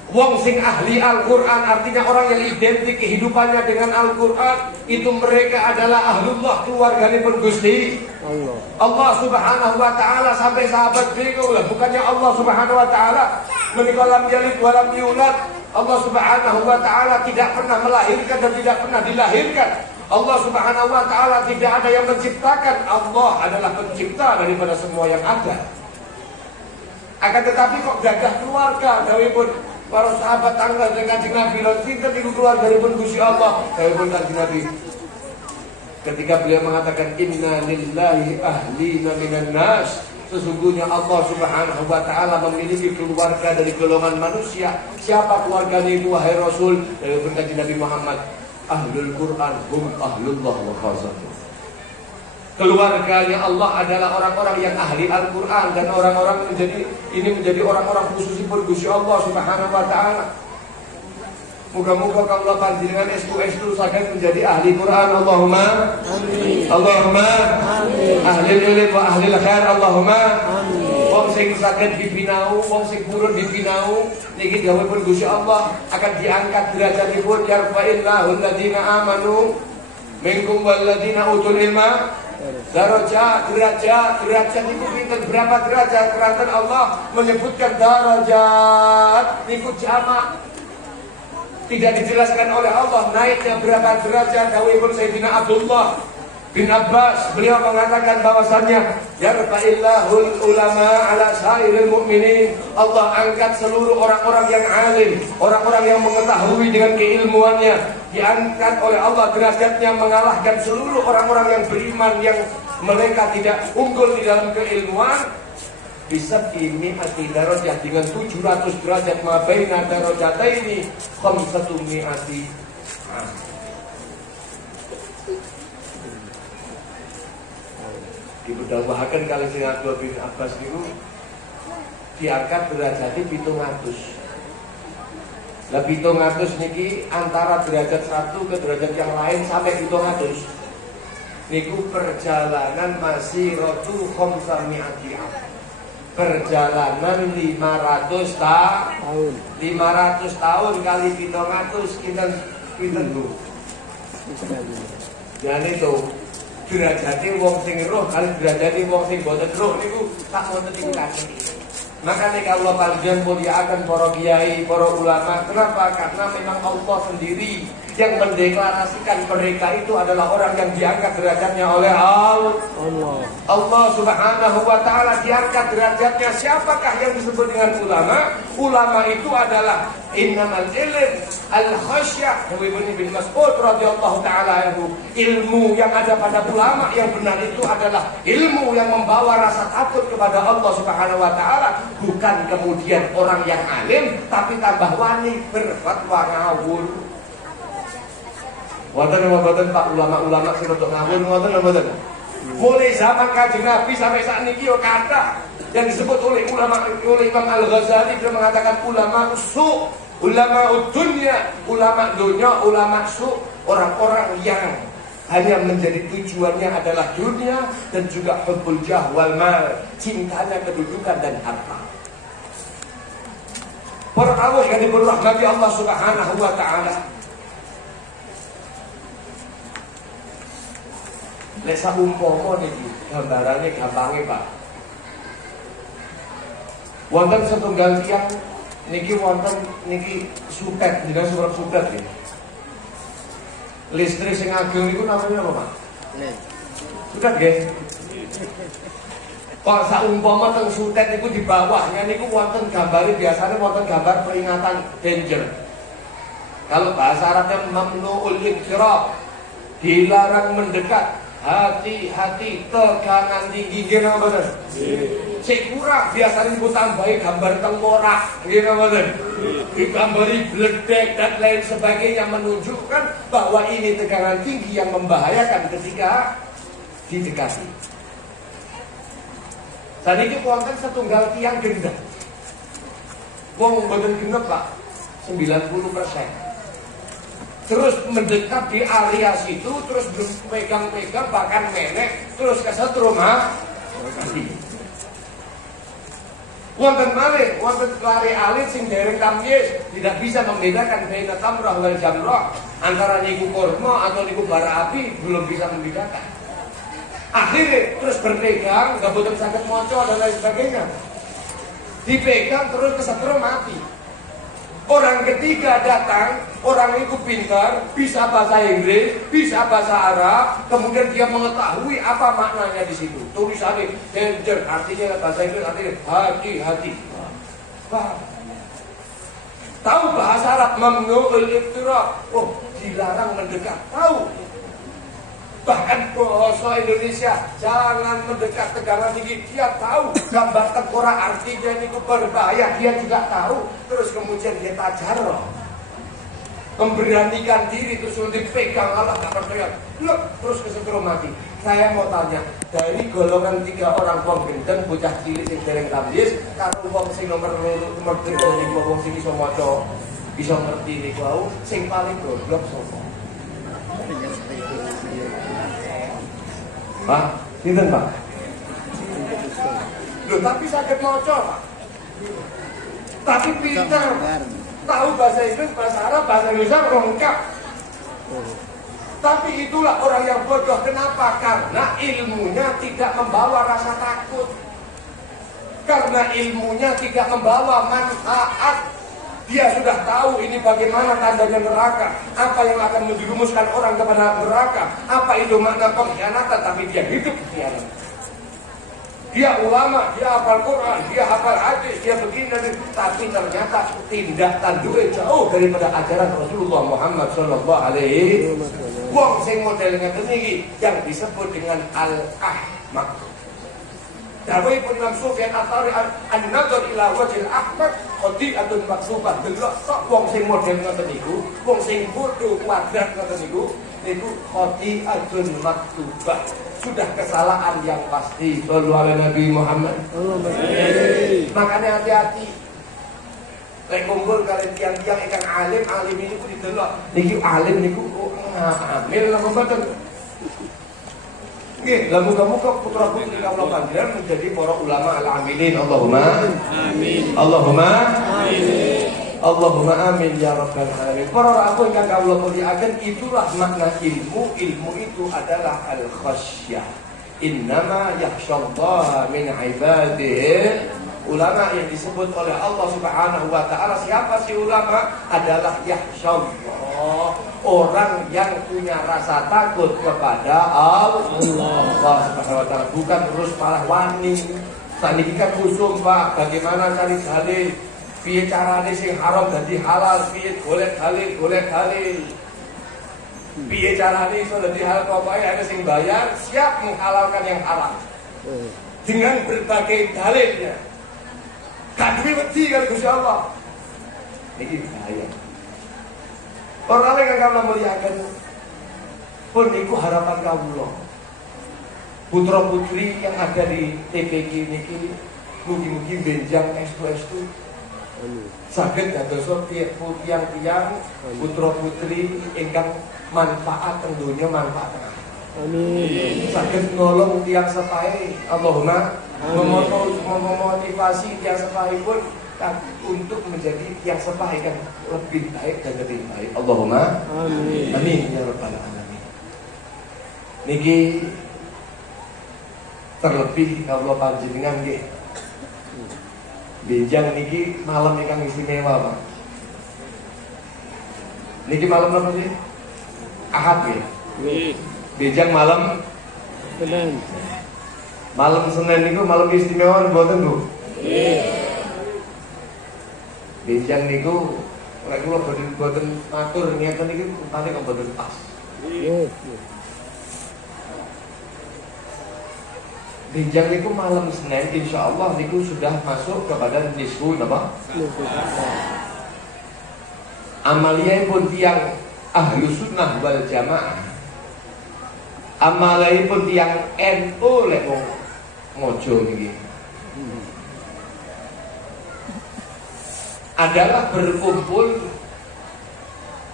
Wong sing ahli Al-Quran artinya orang yang identik kehidupannya dengan Al-Quran, itu mereka adalah ahlullah, keluarganya pun Gusti Allah subhanahu wa ta'ala. Sampai sahabat bingung lah, bukannya Allah subhanahu wa ta'ala menikah lam yalid walam yulad. Allah subhanahu wa ta'ala tidak pernah melahirkan dan tidak pernah dilahirkan. Allah subhanahu wa ta'ala tidak ada yang menciptakan. Allah adalah pencipta daripada semua yang ada. Akan tetapi kok gagah keluarga dawuhipun para sahabat tanggal dengan Kanjeng Nabi, lan sinten iku keluarga dipun Gusti Allah. Dawuhipun Kanjeng Nabi ketika beliau mengatakan inna lillahi ahlina minan nas, sesungguhnya Allah subhanahu wa ta'ala memiliki keluarga dari golongan manusia. Siapa keluarganya itu wahai Rasul? Dawuhipun Kanjeng Nabi Muhammad, ahlul Quran hum ahlullah wa khasatuh. Keluarganya Allah adalah orang-orang yang ahli Al-Quran, dan orang-orang menjadi orang-orang khusus Gusti Allah subhanahu wa ta'ala. Moga-moga kawula panjenengan estu saged menjadi ahli Quran. Allahumma amin. Allahumma amin. Ahli ilmu wa ahli khair. Allahumma amin. Wong sing saged dipinau, wong sing purun dipinau niki dawuhipun Gusti Allah akan diangkat derajatipun, yarfa'illahu alladziina amanu minkum walladzina utul ilma darajat. Derajat itu pinten berapa derajat? Karena Allah menyebutkan darajat niku jamak, tidak dijelaskan oleh Allah naiknya berapa derajat. Dawuhipun Sayyidina Abdullah bin Abbas, beliau mengatakan bahwasannya yarfa'illahul ulama ala sairil mu'minin. Allah angkat seluruh orang-orang yang alim, orang-orang yang mengetahui dengan keilmuannya, diangkat oleh Allah derajatnya mengalahkan seluruh orang-orang yang beriman yang mereka tidak unggul di dalam keilmuan. Bisa mi'ati darajah, dengan 700 derajat, ma baina darajataini khamsatu mi'ati. Dimudawahaken kali sing Abdullah bin Abbas niku diangkat derajate 700. Lah 700 niki antara derajat satu ke derajat yang lain sampai 700 niku perjalanan masih rotu khamsami'ati. Perjalanan 500 tahun. 500 tahun kali 700 kinten Bu. Jadi itu derajate wong sing roh kali derajate wong sing boten roh niku tak wonten iku kacen. Makanya kalau panjenengan muliakan para kiai, para ulama, kenapa? Karena memang Allah sendiri yang mendeklarasikan mereka itu adalah orang yang diangkat derajatnya oleh Allah. Allah subhanahu wa ta'ala diangkat derajatnya. Siapakah yang disebut dengan ulama? Ulama itu adalah innamal ilm al-khasyah. Ibnu bin Mas'ud radhiyallahu ta'ala anhu, ilmu yang ada pada ulama yang benar itu adalah ilmu yang membawa rasa takut kepada Allah subhanahu wa ta'ala, bukan kemudian orang yang alim tapi tambah wani berfatwa ngawur. Wonten apa boten Pak ulama-ulama sing untuk ngawur wonten apa boten? Mulai zaman Kanjeng Nabi sampai saat ini yo kathah yang disebut oleh ulama, oleh Imam Al-Ghazali, dia mengatakan ulama su, ulama dunya, ulama dunya, ulama su, orang-orang yang hanya menjadi tujuannya adalah dunia dan juga hubbul jah wal mal, cintanya kedudukan dan harta. Para Allah yang dirahmati Allah subhanahu wa ta'ala, lesa umpama niki gambarane gampange Pak. Wonten setunggal tiyang niki wonten niki sutet, jeneng surat sutet nggih. Listrik sing ageng niku namanya apa, Pak? Sutet nggih. Kok saumpama teng sutet niku di bawahnya niku wonten gambare, biasanya wonten gambar peringatan danger. Kalau bahasa Arabnya mamnu'ul iqtirab, dilarang mendekat. Hati-hati, tegangan tinggi gini bener. Cek kurang biasanya niku tambahi gambar tengkorak gini bener. Digambari bledek dan lain sebagainya, menunjukkan bahwa ini tegangan tinggi yang membahayakan ketika didekati. Tadi itu wonten setunggal tiang gendeng. Wong mboten genep Pak, 90%. Terus mendekat di area situ, terus megang-megang, bahkan menek, terus kesetrum mati. Wonten malih, wonten lari alit sing dereng tamyiz, tidak bisa membedakan baina tamrah wal jamrah, antara niku kurma atau niku bara api, belum bisa membedakan. Akhirnya terus berpegang, nggak boten sakit moco dan lain sebagainya. Dipegang terus kesetrum mati. Orang ketiga datang, orang itu pintar, bisa bahasa Inggris, bisa bahasa Arab, kemudian dia mengetahui apa maknanya di situ. Tulisannya danger, artinya bahasa Inggris artinya hati-hati. Wah. Tahu bahasa Arab, mamnu'ul iqtirab. Oh, dilarang mendekat. Tahu. Bahkan bahasa Indonesia, jangan mendekat, tegangan tinggi. Dia tahu gambar tengkorak artinya ini berbahaya, dia juga tahu. Terus kemudian dia tajarah, memberanikan diri, terus dipegang Allah tak percaya. Loh, terus kesetrum mati. Saya mau tanya, dari golongan 3 orang wong gendeng, bocah cilik sing dereng tamyiz, karo wong sing nomor 3 wong sing iso maca, bisa ngerti niku wau, sing paling goblok sapa? Pak, sinten Pak? Loh, tapi sakit maca Pak. Tapi pintar, tahu bahasa Inggris, bahasa Arab, bahasa Indonesia lengkap. Tapi itulah orang yang bodoh. Kenapa? Karena ilmunya tidak membawa rasa takut. Karena ilmunya tidak membawa manfaat. Dia sudah tahu ini bagaimana tandanya neraka, apa yang akan menjerumuskan orang kepada neraka, apa itu makna pengkhianatan, tapi dia hidup khianat. Dia ulama, dia hafal Quran, dia hafal hadis, dia begini, tapi ternyata tindak tanduknya jauh daripada ajaran Rasulullah Muhammad sallallahu alaihi wasallam. Wong sing modelnya tinggi yang disebut dengan al-ahmaq. Dawai pun Imam Sufyan Ats-Tsauri an-nadhar ila wajhil ahmad khati'atun maksubah. Delok sok wong sing model ngoten niku, wong sing bodoh kuadrat ngoten niku khati'atun maksubah. Sudah kesalahan yang pasti. Shallallahu alaihi Nabi Muhammad. Makanya hati-hati. Lek kumpul kalian tiang-tiang ikan alim ini ku didelok. Niki alim niku amil lah mboten. Nggih, muga-muga putra-putri kawula panjenengan menjadi para ulama al-amilin. Allahumma amin. Allahumma amin. Allahumma amin ya rabbal alamin. Para aku ingkang kawula mulyakaken, itulah makna ilmu. Ilmu itu adalah al-khasyah. Innama yakhsyallaha min ibadihi. Ulama yang disebut oleh Allah Subhanahu wa taala, siapa sih ulama? Adalah yakhsyallah, orang yang punya rasa takut kepada Allah Subhanahu wa taala, bukan terus malah wani. Saniki kan kusum Pak, bagaimana cari dalil, piye carane sing haram dadi halal, piye golek dalil. Piye carane iso dadi halal, pokoke ada sing bayar siap menghalalkan yang haram. Dengan berbagai dalilnya. Kadwi wedi kali Gusti Allah. Ini bahaya. Orang yang kawula muliakan pun iku harapan kawula. Putra putri yang ada di TPG niki mugi-mugi benjang estu-estu. Saged dados tiang-tiang putra putri ingkang manfaat teng donya, manfaat teng akhirat. Amin. Saged nolong tiang sepahe. Allahumma memotivasi tiang sepahe pun untuk menjadi tiang sepahe yang lebih baik dan lebih baik. Allahumma amin. Amin ya rabbal alamin. Niki terlebih kawula panjenengan nggih. Benjang niki malam ingkang istimewa, Pak. Niki malam apa sih? Ahad ya. Benjang malam Senin. Malam Senin niku malam istimewa mboten, Bu? Bincang niku lek kula boten matur ngeten iki umpane kok boten pas. Bincang niku malam Senin insyaallah niku sudah masuk kepada nisfu napa? Amalia pun tiang ahlu sunnah wal jamaah. Amalia pun tiang NU lek wong mojo niki. Adalah berkumpul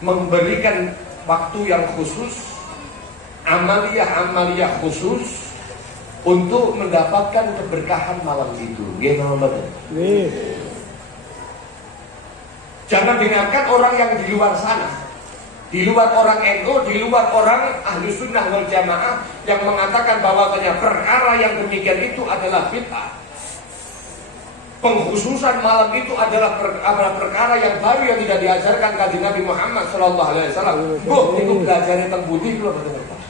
memberikan waktu yang khusus, amalia khusus untuk mendapatkan keberkahan malam itu. Nggih, Muhammad. Jangan dengarkan orang yang di luar sana, di luar orang NU, di luar orang ahlu sunnah wal jamaah yang mengatakan bahwasanya perkara yang demikian itu adalah bid'ah. Pengkhususan malam itu adalah perkara yang baru yang tidak diajarkan kanjeng Nabi Muhammad sallallahu alaihi wasallam. Bu, itu belajar tentang budi kula boten ngertos.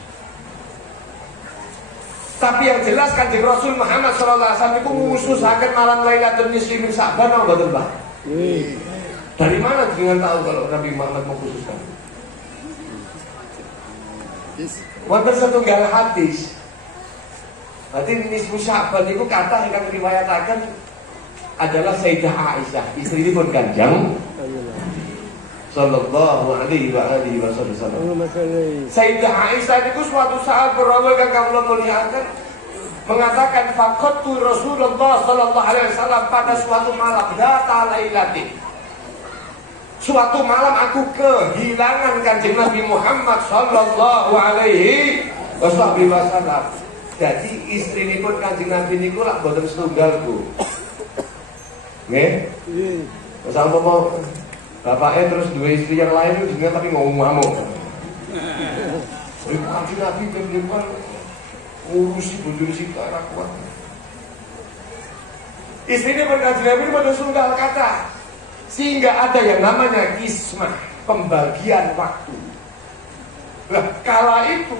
Tapi yang jelas kanjeng Rasul Muhammad sallallahu alaihi wasallam itu mengkhususaken malam Lailatul Nisfi min Sa'ban apa boten, Pak? Dari mana dengan tahu kalau Nabi Muhammad mengkhususkan? Wonten setunggal hadis. Berarti nisfu Sa'ban itu kata yang riwayataken adalah Sayyidah Aisyah, istri pun Kanjeng sallallahu alaihi wasallam. Sayyidah Aisyah itu suatu saat berawal kang kula mulyakaken mengatakan faqattu Rasulullah sallallahu alaihi wasallam pada suatu malam data lailatin. Suatu malam aku kehilangan Kanjeng Nabi Muhammad sallallahu alaihi wasallam. Jadi istrinipun Kanjeng Nabi niku lak boten setunggal, Bu. Nggih? Masa mau bapaknya terus dua istri yang lain itu juga tapi ngomong-ngomong. Kanjeng Nabi kan ngurusi bojone sing ora kuat. Istrinya Kanjeng Nabi pada sunggal kata, sehingga ada yang namanya kismah, pembagian waktu. Nah, kala itu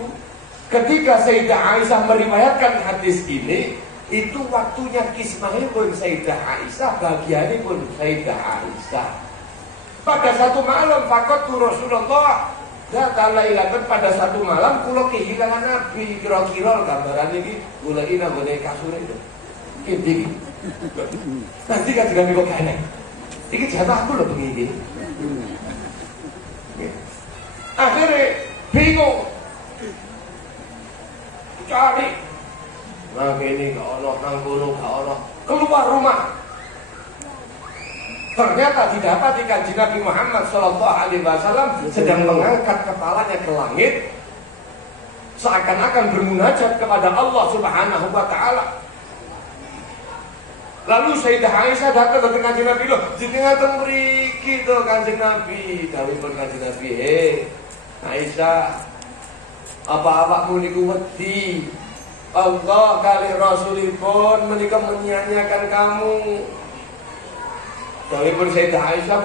ketika Sayyidah Aisyah meriwayatkan hadis ini, itu waktunya kismahnya pun Sayyidah Aisyah, bagiannya pun Sayyidah Aisyah. Pada satu malam faqattu Rasulullah data lailatul, pada satu malam kula kehilangan Nabi. Kira-kira gambaran ini kula ina gone kasur itu. Iki. Nanti kan juga kok kene. Iki jatah aku lho begini. Akhirnya bingung. Cari nah ini gak ono, nang kono gak ono, keluar rumah. Ternyata didapati Kanjeng Nabi Muhammad sallallahu alaihi wasallam sedang mengangkat kepalanya ke langit, seakan-akan bermunajat kepada Allah Subhanahu wa taala. Lalu Sayyidah Aisyah datang ke Kanjeng Nabi, loh, jenengan teng mriki to Kanjeng Nabi. Dawuhipun Kanjeng Nabi, Aisyah, apa awakmu niku wedi Allah kali Rasulipun menika menyanyiakan kamu. Dawuhipun Sayyidah Aisyah,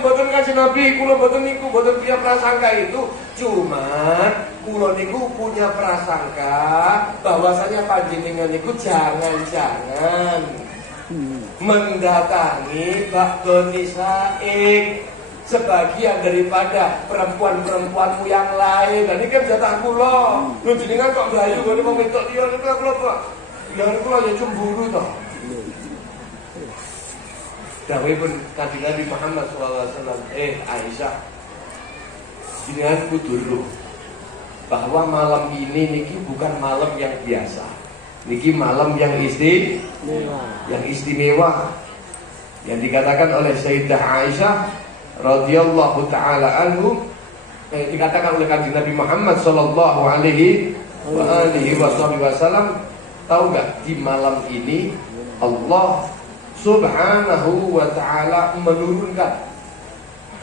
boten Kanjeng Nabi, kula boten niku, boten punya prasangka itu. Cuman kula niku punya prasangka bahwasanya panjenengan niku jangan-jangan mendatangi ba'dun nisa'ik, sebagian daripada perempuan-perempuanmu yang lain. Dan ini kan jatah kula. Lho jenengan kok mlayu ngene wong wedok liya niku kula kok. Lah kula ya cemburu to. Dawuhipun Kanjeng Nabi Muhammad sallallahu alaihi wasallam, Aisyah, jenengan kudu bahwa malam ini niki bukan malam yang biasa. Niki malam yang istimewa. Yang dikatakan oleh Sayyidah Aisyah radhiyallahu taala anhu, dikatakan oleh Kanjeng Nabi Muhammad sallallahu alaihi wasallam, tahu enggak di malam ini Allah Subhanahu wa taala menurunkan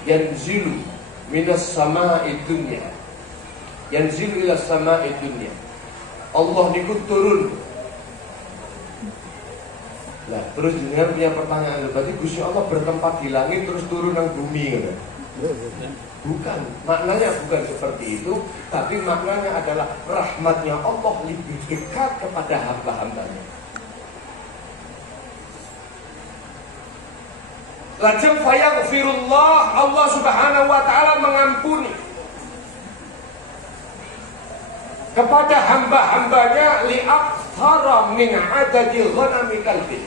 yanzilu minas sama'i dunya, yanzilu ila sama'i dunya. Allah niku turun. Nah, terus jenengan punya pertanyaan, berarti Gusti Allah bertempat di langit terus turun nang bumi kan? Bukan, maknanya bukan seperti itu, tapi maknanya adalah rahmatnya Allah lebih dekat kepada hamba-hambanya. Lajeng fayaghfirullah, Allah subhanahu wa ta'ala mengampuni kepada hamba-hambanya li'akthara min adadi ghanami kalbi,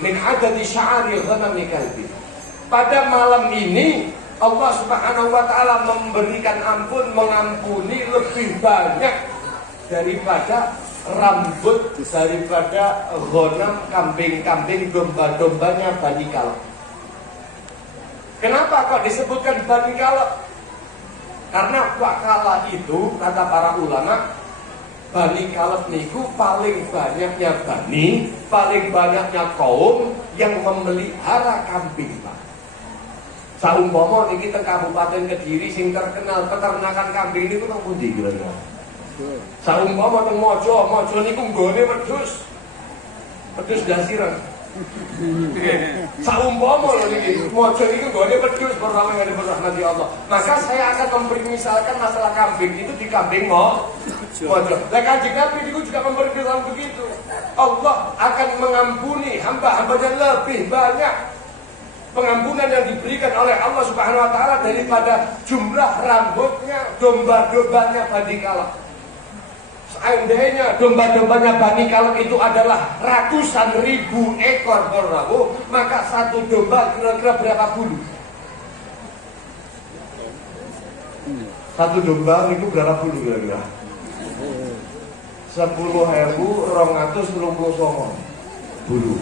min adadi sya'ari ghanami kalbi. Pada malam ini Allah subhanahu wa ta'ala memberikan ampun, mengampuni lebih banyak daripada rambut, daripada ghanam, kambing-kambing, domba-dombanya Bani Kalb. Kenapa kok disebutkan Bani Kalb? Karena wakala itu, kata para ulama, Bani Kalb niku paling banyaknya bani, paling banyaknya kaum yang memelihara kambing, Pak. Saumpama niki teng Kabupaten Kediri sing terkenal peternakan kambing niku nang pundi kira-kira? Saumpama teng Mojo niku nggone wedhus. Wedhus dasiran. Saumpama lho niki Mojo niku nggone wedhus pertama yang dirahmati Allah. Maka saya akan mempermisalkan masalah kambing itu di kambing Mojo. Lah Kanjeng Nabi niku juga mempermisalkan begitu. Allah akan mengampuni hamba-hambanya lebih banyak pengampunan yang diberikan oleh Allah subhanahu wa ta'ala daripada jumlah rambutnya domba-dombanya Bani Kalb. Seandainya domba-dombanya Bani Kalb itu adalah ratusan ribu ekor Prabu, maka satu domba kira-kira berapa bulu? Satu domba itu berapa bulu kira-kira? 10.239 bulu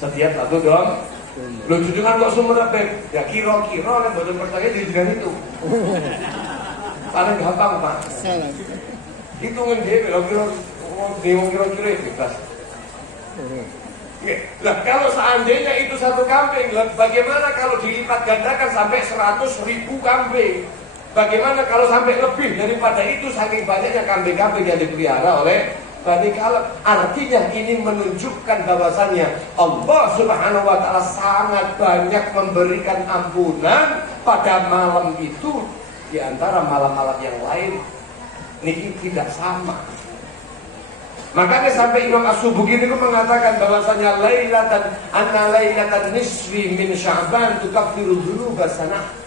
setiap satu dom. Lo junjungan kok sumber beb, ya kira-kira yang boten percaya dengan itu. Paling gampang Pak. Hitungin dhewe lho kira-kira bebas. Nah kalau seandainya itu satu kambing, bagaimana kalau dilipat gandakan sampai 100.000 kambing? Bagaimana kalau sampai lebih daripada itu, saking banyaknya kambing-kambing yang dipelihara oleh Bani Kalb? Artinya ini menunjukkan bahwasannya Allah subhanahu wa ta'ala sangat banyak memberikan ampunan pada malam itu di antara malam-malam yang lain. Ini tidak sama. Makanya sampai Imam As-Subuki itu mengatakan bahwasanya lailatan nisfi min Sya'ban tukaffiru dzunuba sanah.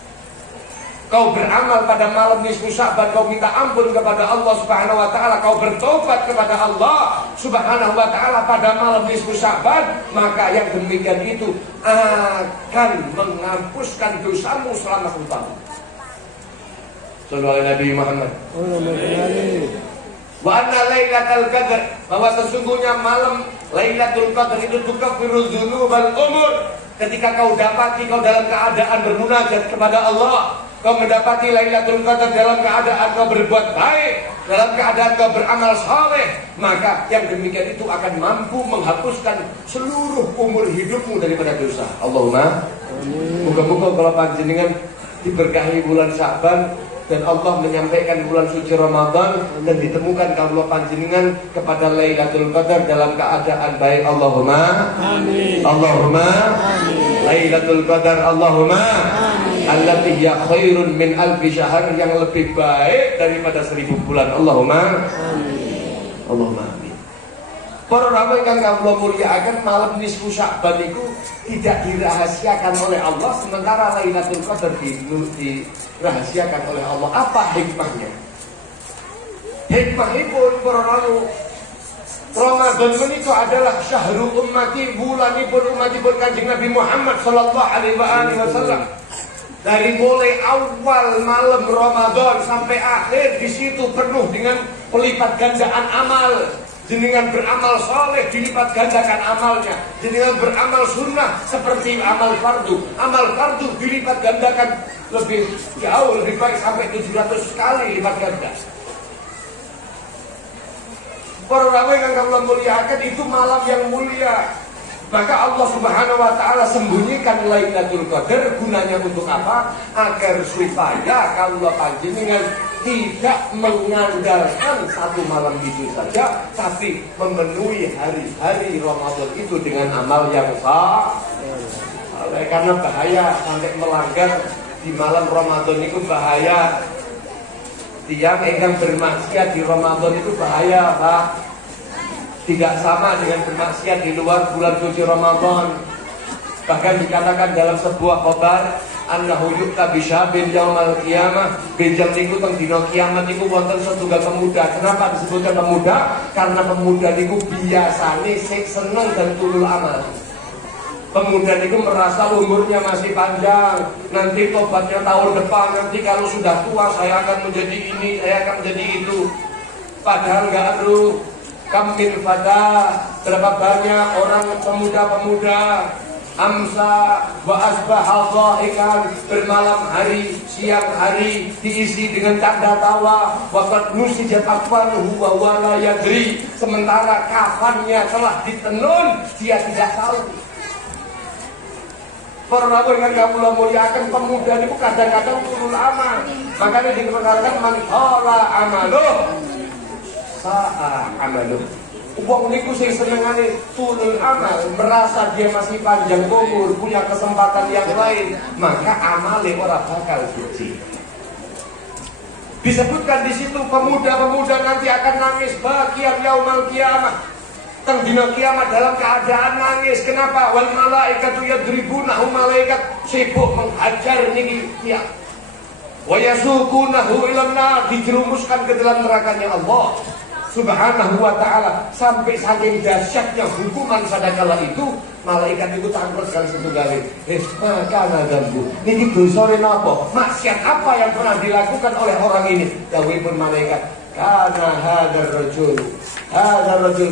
Kau beramal pada malam nisfu Sya'ban, kau minta ampun kepada Allah subhanahu wa ta'ala, kau bertobat kepada Allah subhanahu wa ta'ala pada malam nisfu Sya'ban, maka yang demikian itu akan menghapuskan dosamu selama 1 tahun. Sallallahu alaihi Nabi Muhammad. Wa anna lailatul qadar, bahwa sesungguhnya malam Lailatul Qadar itu tukaffiru dzunubal umur. Ketika kau dapati kau dalam keadaan bermunajat kepada Allah, kau mendapati Lailatul Qadar dalam keadaan kau berbuat baik, dalam keadaan kau beramal saleh, maka yang demikian itu akan mampu menghapuskan seluruh umur hidupmu daripada dosa. Allahumma amin. Moga-moga kalau panjenengan diberkahi bulan Sya'ban dan Allah menyampaikan bulan suci Ramadan dan ditemukan kawula panjenengan kepada Lailatul Qadar dalam keadaan baik. Allahumma amin. Allahumma amin. Lailatul Qadar Allahumma amin. Allati hiya khairun min alfi syahr, yang lebih baik daripada 1000 bulan. Allahumma amin. Allahumma amin. Para rawuh ingkang kawula mulyakaken, malam nisfu Sya'ban itu tidak dirahasiakan oleh Allah, sementara Lailatul Qadar dirahasiakan oleh Allah. Apa hikmahnya? Hikmahipun para rawuh, Ramadan menika adalah syahrul ummati, bulanipun umatipun Kanjeng Nabi Muhammad sallallahu alaihi wasallam. Dari mulai awal malam Ramadan sampai akhir, di situ penuh dengan pelipat gandaan amal. Jenengan beramal soleh dilipat gandakan amalnya. Jenengan beramal sunnah seperti amal fardu dilipat gandakan lebih jauh, lebih baik sampai 700 kali lipat ganda. Para rawuh yang kawula mulyakaken, itu malam yang mulia. Maka Allah subhanahu wa ta'ala sembunyikan Lailatul Qadar. Gunanya untuk apa? Agar supaya kawula panjenengan tidak mengandalkan satu malam itu saja, tapi memenuhi hari-hari Ramadan itu dengan amal yang sah. Karena bahaya sampai melanggar di malam Ramadan itu bahaya. Tiang ingkang bermaksiat di Ramadan itu bahaya, Pak. Tidak sama dengan bermaksiat di luar bulan suci Ramadan. Bahkan dikatakan dalam sebuah khabar, annahu yukta bisyabin yaumal qiyamah, benjang niku teng dina kiamat niku wonten setunggal pemuda. Kenapa disebutkan pemuda? Karena pemuda niku biasane sing seneng dan tulul amal. Pemuda itu merasa umurnya masih panjang, nanti tobatnya tahun depan, nanti kalau sudah tua saya akan menjadi ini, saya akan menjadi itu. Padahal nggak perlu. Kamil fada, berapa banyak orang pemuda-pemuda amsa wa asbaha dhahikan, bermalam hari, siang hari diisi dengan tanda tawa, waqad nusijat akfanuhu wa wala yadri, sementara kafannya telah ditenun, dia tidak tahu. Para yang kamu muliakan, pemuda itu kadang-kadang ulul amal. Makanya dikatakan man qala amaluh sa'a amaluh. Wong niku sing senengane tulul amal, merasa dia masih panjang umur, punya kesempatan yang lain, maka amale ora bakal suci. Disebutkan di situ pemuda-pemuda nanti akan nangis bagian yaumal qiyamah. Teng dina kiamat dalam keadaan nangis. Kenapa? Wal malaikatu yadribunahu, malaikat sibuk menghajar niki tiang. Wa yasuqunahu ilan nar, dijerumuskan ke dalam nerakanya Allah Subhanahu wa ta'ala. Sampai saking dahsyatnya hukuman sadakala itu, malaikat itu tangkrut sekali satu kali. Maka nadambu, niki dosane napa? Maksiat apa yang pernah dilakukan oleh orang ini? Dawuhipun malaikat, kana hadar rajul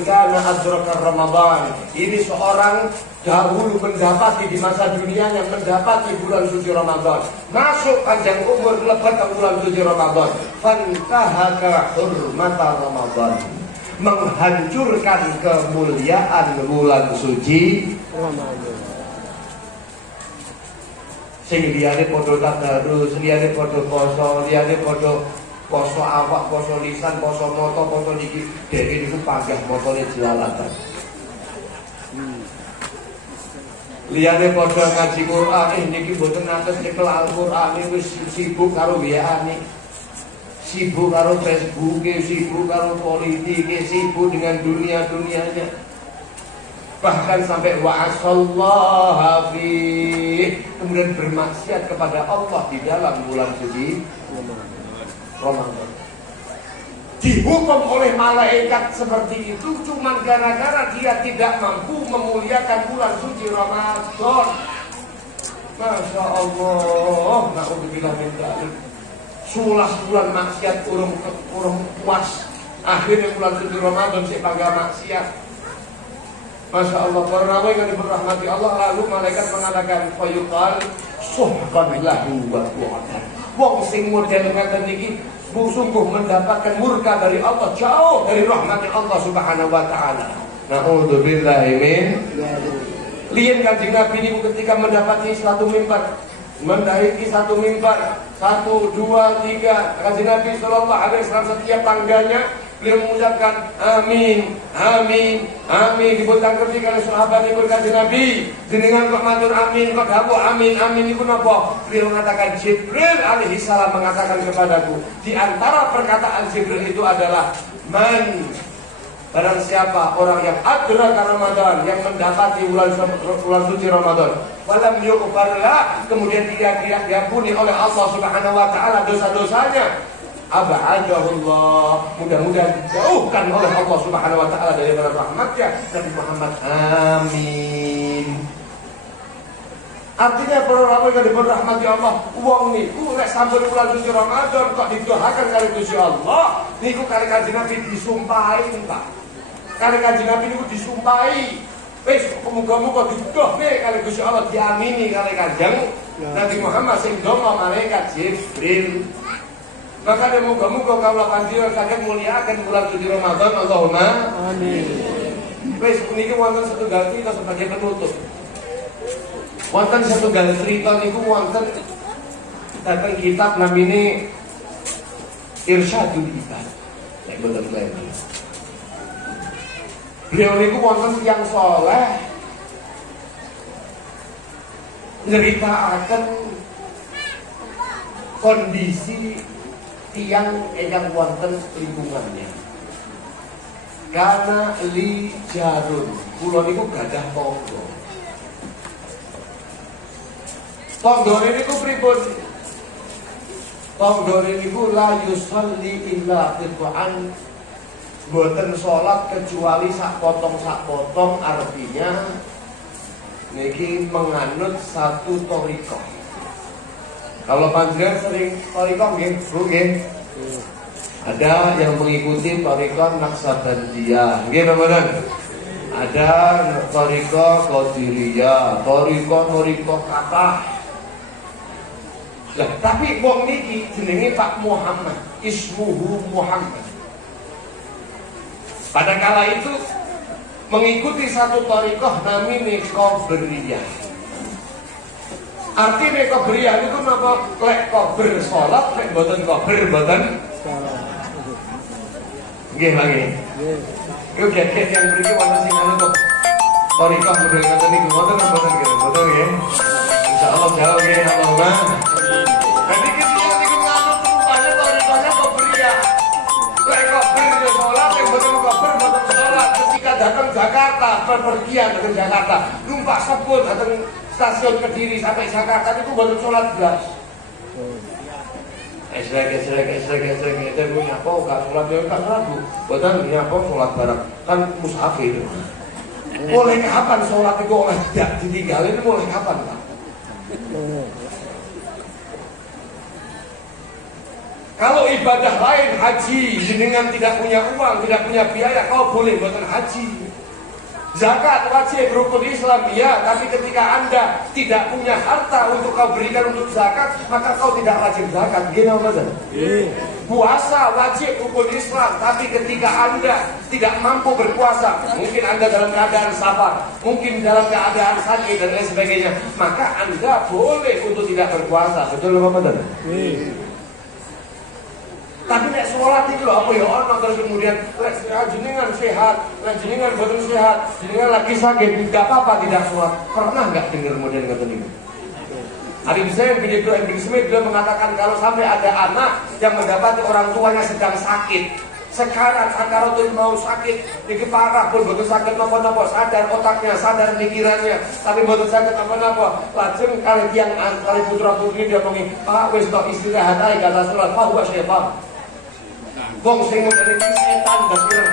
kana adraka Ramadan. Ini seorang dahulu mendapati di masa dunianya, mendapati bulan suci Ramadan, masuk panjang umur lebat ke bulan suci Ramadan, fantahaka hurmata Ramadan, menghancurkan kemuliaan bulan suci Ramadan. Sing liyane padha tadarus, liyane padha poso, liyane padha poso awak, poso lisan, poso moto, poso niki, dhewe niku panggah motone jelalatan. Liyane padha ngaji Quran, niki mboten nates nyekel Al-Qur'an, wis sibuk karo WA-ne. Sibuk karo Facebook, sibuk karo politik, sibuk dengan dunia-dunianya. Bahkan sampai wa'asallaha fi, kemudian bermaksiat kepada Allah di dalam bulan suci Ramadan. Dihukum oleh malaikat seperti itu cuma gara-gara dia tidak mampu memuliakan bulan suci Ramadan. Masya Allah, na'udzubillah min dzalik. Sulah bulan maksiat urung puas. Akhirnya bulan suci Ramadan sik bangga maksiat. Masya Allah, para nabi yang dirahmati Allah, lalu malaikat mengatakan fayuqal suhqan lahu wa tu'adan. Wong sing model ngaten niki sungguh mendapatkan murka dari Allah, jauh dari rahmat Allah Subhanahu wa taala. Na'udzubillahi min lian Kanjeng Nabi niku ketika mendapati satu mimbar, mendaiki satu mimbar, 1, 2, 3, Kanjeng Nabi sallallahu alaihi wasallam setiap tangganya beliau mengucapkan amin, amin, amin. Dibutuhkan ketika sahabat ikut Kanjeng Nabi, jenengan kok matur amin, kok dawuh amin, amin iku napa? Beliau mengatakan Jibril alaihi salam mengatakan kepadaku, di antara perkataan Jibril itu adalah man, barang siapa orang yang adraka Ramadan, yang mendapati bulan suci Ramadan, walam yughfarlah, kemudian dia tidak diampuni oleh Allah Subhanahu wa taala dosa-dosanya, ab'adahullah, mudah-mudahan dijauhkan oleh Allah Subhanahu wa taala dari rahmatnya. Nabi Muhammad amin. Artinya para ulama yang dirahmati Allah, wong niku nek sampun bulan suci Ramadan kok didoakan kali Gusti Allah, niku kali Kanjeng Nabi disumpahi, Pak. Kali Kanjeng Nabi niku disumpahi. Wis muga-muga didohne kali Gusti Allah, diamini kali Kanjeng Nabi Muhammad sing donga malaikat Jibril. Maka ada muka-muka kaulah panjenengan saged muliakan bulan suci Ramadan. Allahumma amin. Wis niki wonten setunggal cerita sebagai penutup. Wonten setunggal cerita niku wonten dateng kitab namine Irsyadul Ibad. Nek boten kleru. Beliau niku wonten tiyang saleh nyritakaken kondisi tiang ingkang wonten lingkungannya. Karena li jarun, kula niku gadah tangga. Tanggane niku pripun? Tanggane niku la yusalli illa qit'an, boten salat kecuali sak potong, artinya niki menganut satu thariqah. Kalau panjenengan sering thariqah nggih, Bu nggih. Ada yang mengikuti thariqah Naqsabandiyah, nggih mboten? Ada thariqah Qadiriyah, thariqah kathah. Lah, tapi wong niki jenenge Pak Muhammad, ismuhu Muhammad. Pada kala itu mengikuti satu thariqah namine Qadiriyah. Artinya Qadiriyah itu napa? Lek qadir salat, lek mboten qadir mboten nggih lagi. Iku get-get yang mriki wonten sing anu kok. Thariqah model ngoten niku mboten nggih. Mboten nggih. Insyaallah jauh nggih Allahumma. Jadi ketika niku nganut rupane thariqahnya Qadiriyah. Lek qadir ya salat, lek mboten qadir mboten salat. Ketika datang Jakarta, bepergian ke Jakarta, numpak sepur datang stasiun Kediri sampai Jakarta itu mboten salat blas. Esrek itu nyapa gak sholat ya gak sholat Bu. Boten nyapa sholat bareng. Kan musafir itu. Mulai kapan sholat itu oleh tidak ditinggalin, mulai kapan Pak? Kalau ibadah lain haji, jenengan tidak punya uang, tidak punya biaya, kau boleh boten haji. Zakat wajib rukun Islam, ya, tapi ketika Anda tidak punya harta untuk kau berikan untuk zakat, maka kau tidak wajib zakat. Gini apa saja? Puasa wajib rukun Islam, tapi ketika Anda tidak mampu berpuasa, mungkin Anda dalam keadaan safar, mungkin dalam keadaan sakit dan lain sebagainya, maka Anda boleh untuk tidak berpuasa. Betul apa saja? Tapi nek sholat itu loh apa ya ono terus kemudian jenengan sehat, jenengan boten sehat, jenengan lagi sakit, tidak apa-apa tidak sholat. Pernah nggak dengar model kata ini? Habib Zain bin Ibrahim bin Smith beliau mengatakan kalau sampai ada anak yang mendapati orang tuanya sedang sakit, sekarang sakaratul mau sakit, iki parah pun boten sakit napa-napa, sadar otaknya, sadar pikirannya, tapi boten sakit napa-napa. Lajeng kali tiyang kali putra-putri dia ngomong, "Pak wis tok istirahat ae kata salat, Pak wa syaitan." Wong sing ngene iki setan basir.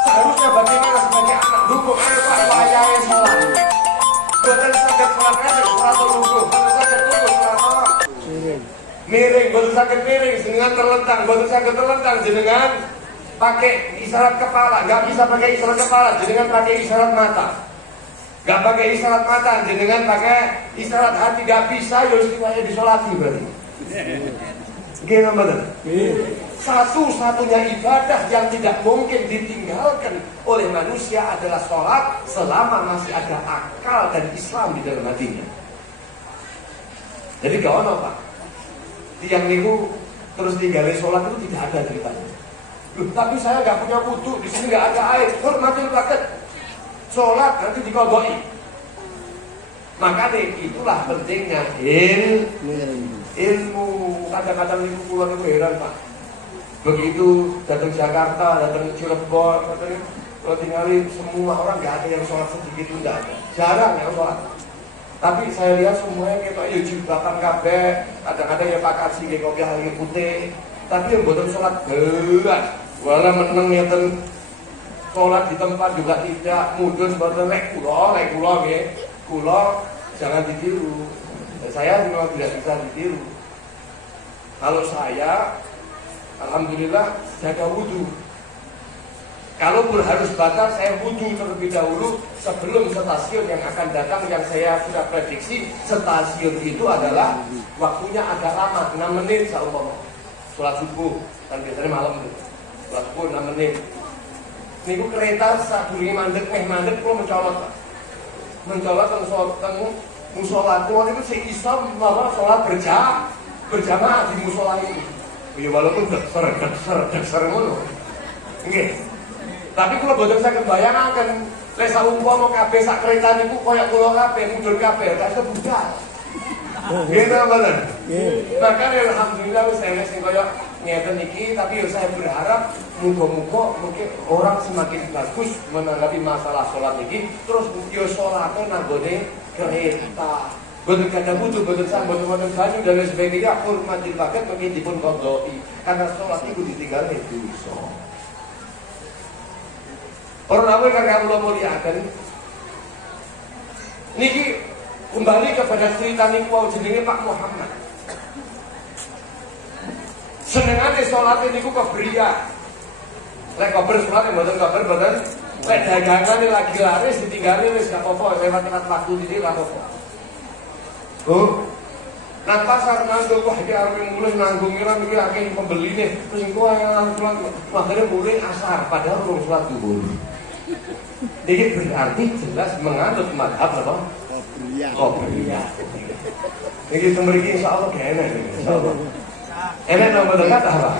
Seharusnya bagaimana sebagai anak dukung ayo Pak wayahe salat. Boten saged salat kabeh salat lungguh, boten saged lungguh salat. Miring, boten saged miring, jenengan terlentang, boten saged terlentang, jenengan pakai isyarat kepala, enggak bisa pakai isyarat kepala, jenengan pakai isyarat mata. Enggak pakai isyarat mata, jenengan pakai isyarat hati, enggak bisa ya istiwaya disolati berarti. Gimana betul? Satu-satunya ibadah yang tidak mungkin ditinggalkan oleh manusia adalah sholat selama masih ada akal dan Islam di dalam hatinya. Jadi gak ono Pak, tiang niku terus tinggalin sholat itu tidak ada ceritanya. Tapi saya gak punya wudu, di sini gak ada air, hormatin banget. Sholat nanti dikodoi. Makanya itulah pentingnya ilmu. Kadang-kadang itu pulang itu heran Pak. Begitu datang Jakarta, datang Cirebon, kalau tinggalin semua orang nggak ada yang sholat sedikit itu nggak ada, jarang yang sholat. Tapi saya lihat semuanya kayak ya jilbaban kabeh, kadang-kadang ya pakai sih kopi hari putih, tapi yang boten sholat belas, wala meneng ngeten sholat di tempat juga tidak, mudun boten lek kula nggih, kula jangan ditiru. Saya memang tidak bisa ditiru. Kalau saya alhamdulillah jaga wudhu. Kalaupun harus batal, saya wudhu terlebih dahulu sebelum stasiun yang akan datang yang saya sudah prediksi. Stasiun itu adalah waktunya agak lama, 6 menit seumpama. Sholat subuh, kan biasanya malam itu. Sholat subuh 6 menit. Niku kereta saat dulu mandek, kalau mencolot. Mencolot teng musola. Kalau itu si Islam malah sholat berjamaah di musola itu. Ya walaupun dekser ngono. Nggih. Tapi kula boten saged bayangaken lek saumpama kabeh sak kereta niku koyo kula kabeh mudhun kabeh gak iso budal. Gitu bener. Makanya alhamdulillah saya sing koyo ngeten iki, tapi saya berharap muga-muga mungkin orang semakin bagus menanggapi masalah sholat iki, terus yo sholatnya nanggone kereta. Boten kada butuh, boten sah, boten banyu dan lain sebagainya, hormatil bagat mungkin dipun qadai. Karena sholat itu ditinggal dosa. Orang awal kakek Allah muliakan. Niki kembali kepada cerita niku jenenge Pak Muhammad. Senengane salate niku kebriya. Lek kabar salate mboten kabar mboten. Lek dagangane lagi laris ditinggali wis gak apa-apa, lewat waktu iki ora apa-apa. Oh. Nang pasar nanggung wah iki arep mulih nanggung kira iki akeh pembeline. Terus engko ayo salat maghrib mulih asar padahal urung salat zuhur. Ini berarti jelas menganut madhab apa? Qabliyah. Ini semriki insyaallah kene insyaallah. Enak nang boten kata apa?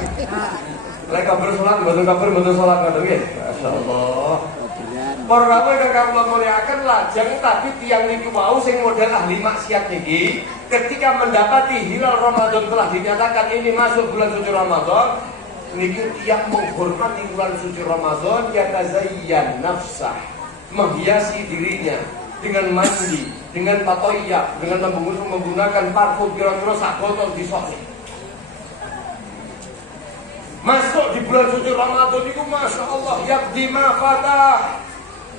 Lek kabar salat boten salat ngoten nggih. Masyaallah. Para rawuh ingkang kula mulyakaken lajeng tapi tiyang niku wau sing model ahli maksiat niki ketika mendapati hilal Ramadan telah dinyatakan ini masuk bulan suci Ramadan niki tiyang menghormati bulan suci Ramadan yatazayyan nafsah menghiasi dirinya dengan mandi, dengan patoya, dengan menggunakan parfum kira-kira sak botol disokne. Masuk di bulan suci Ramadan itu Masya Allah yakdi ma fatah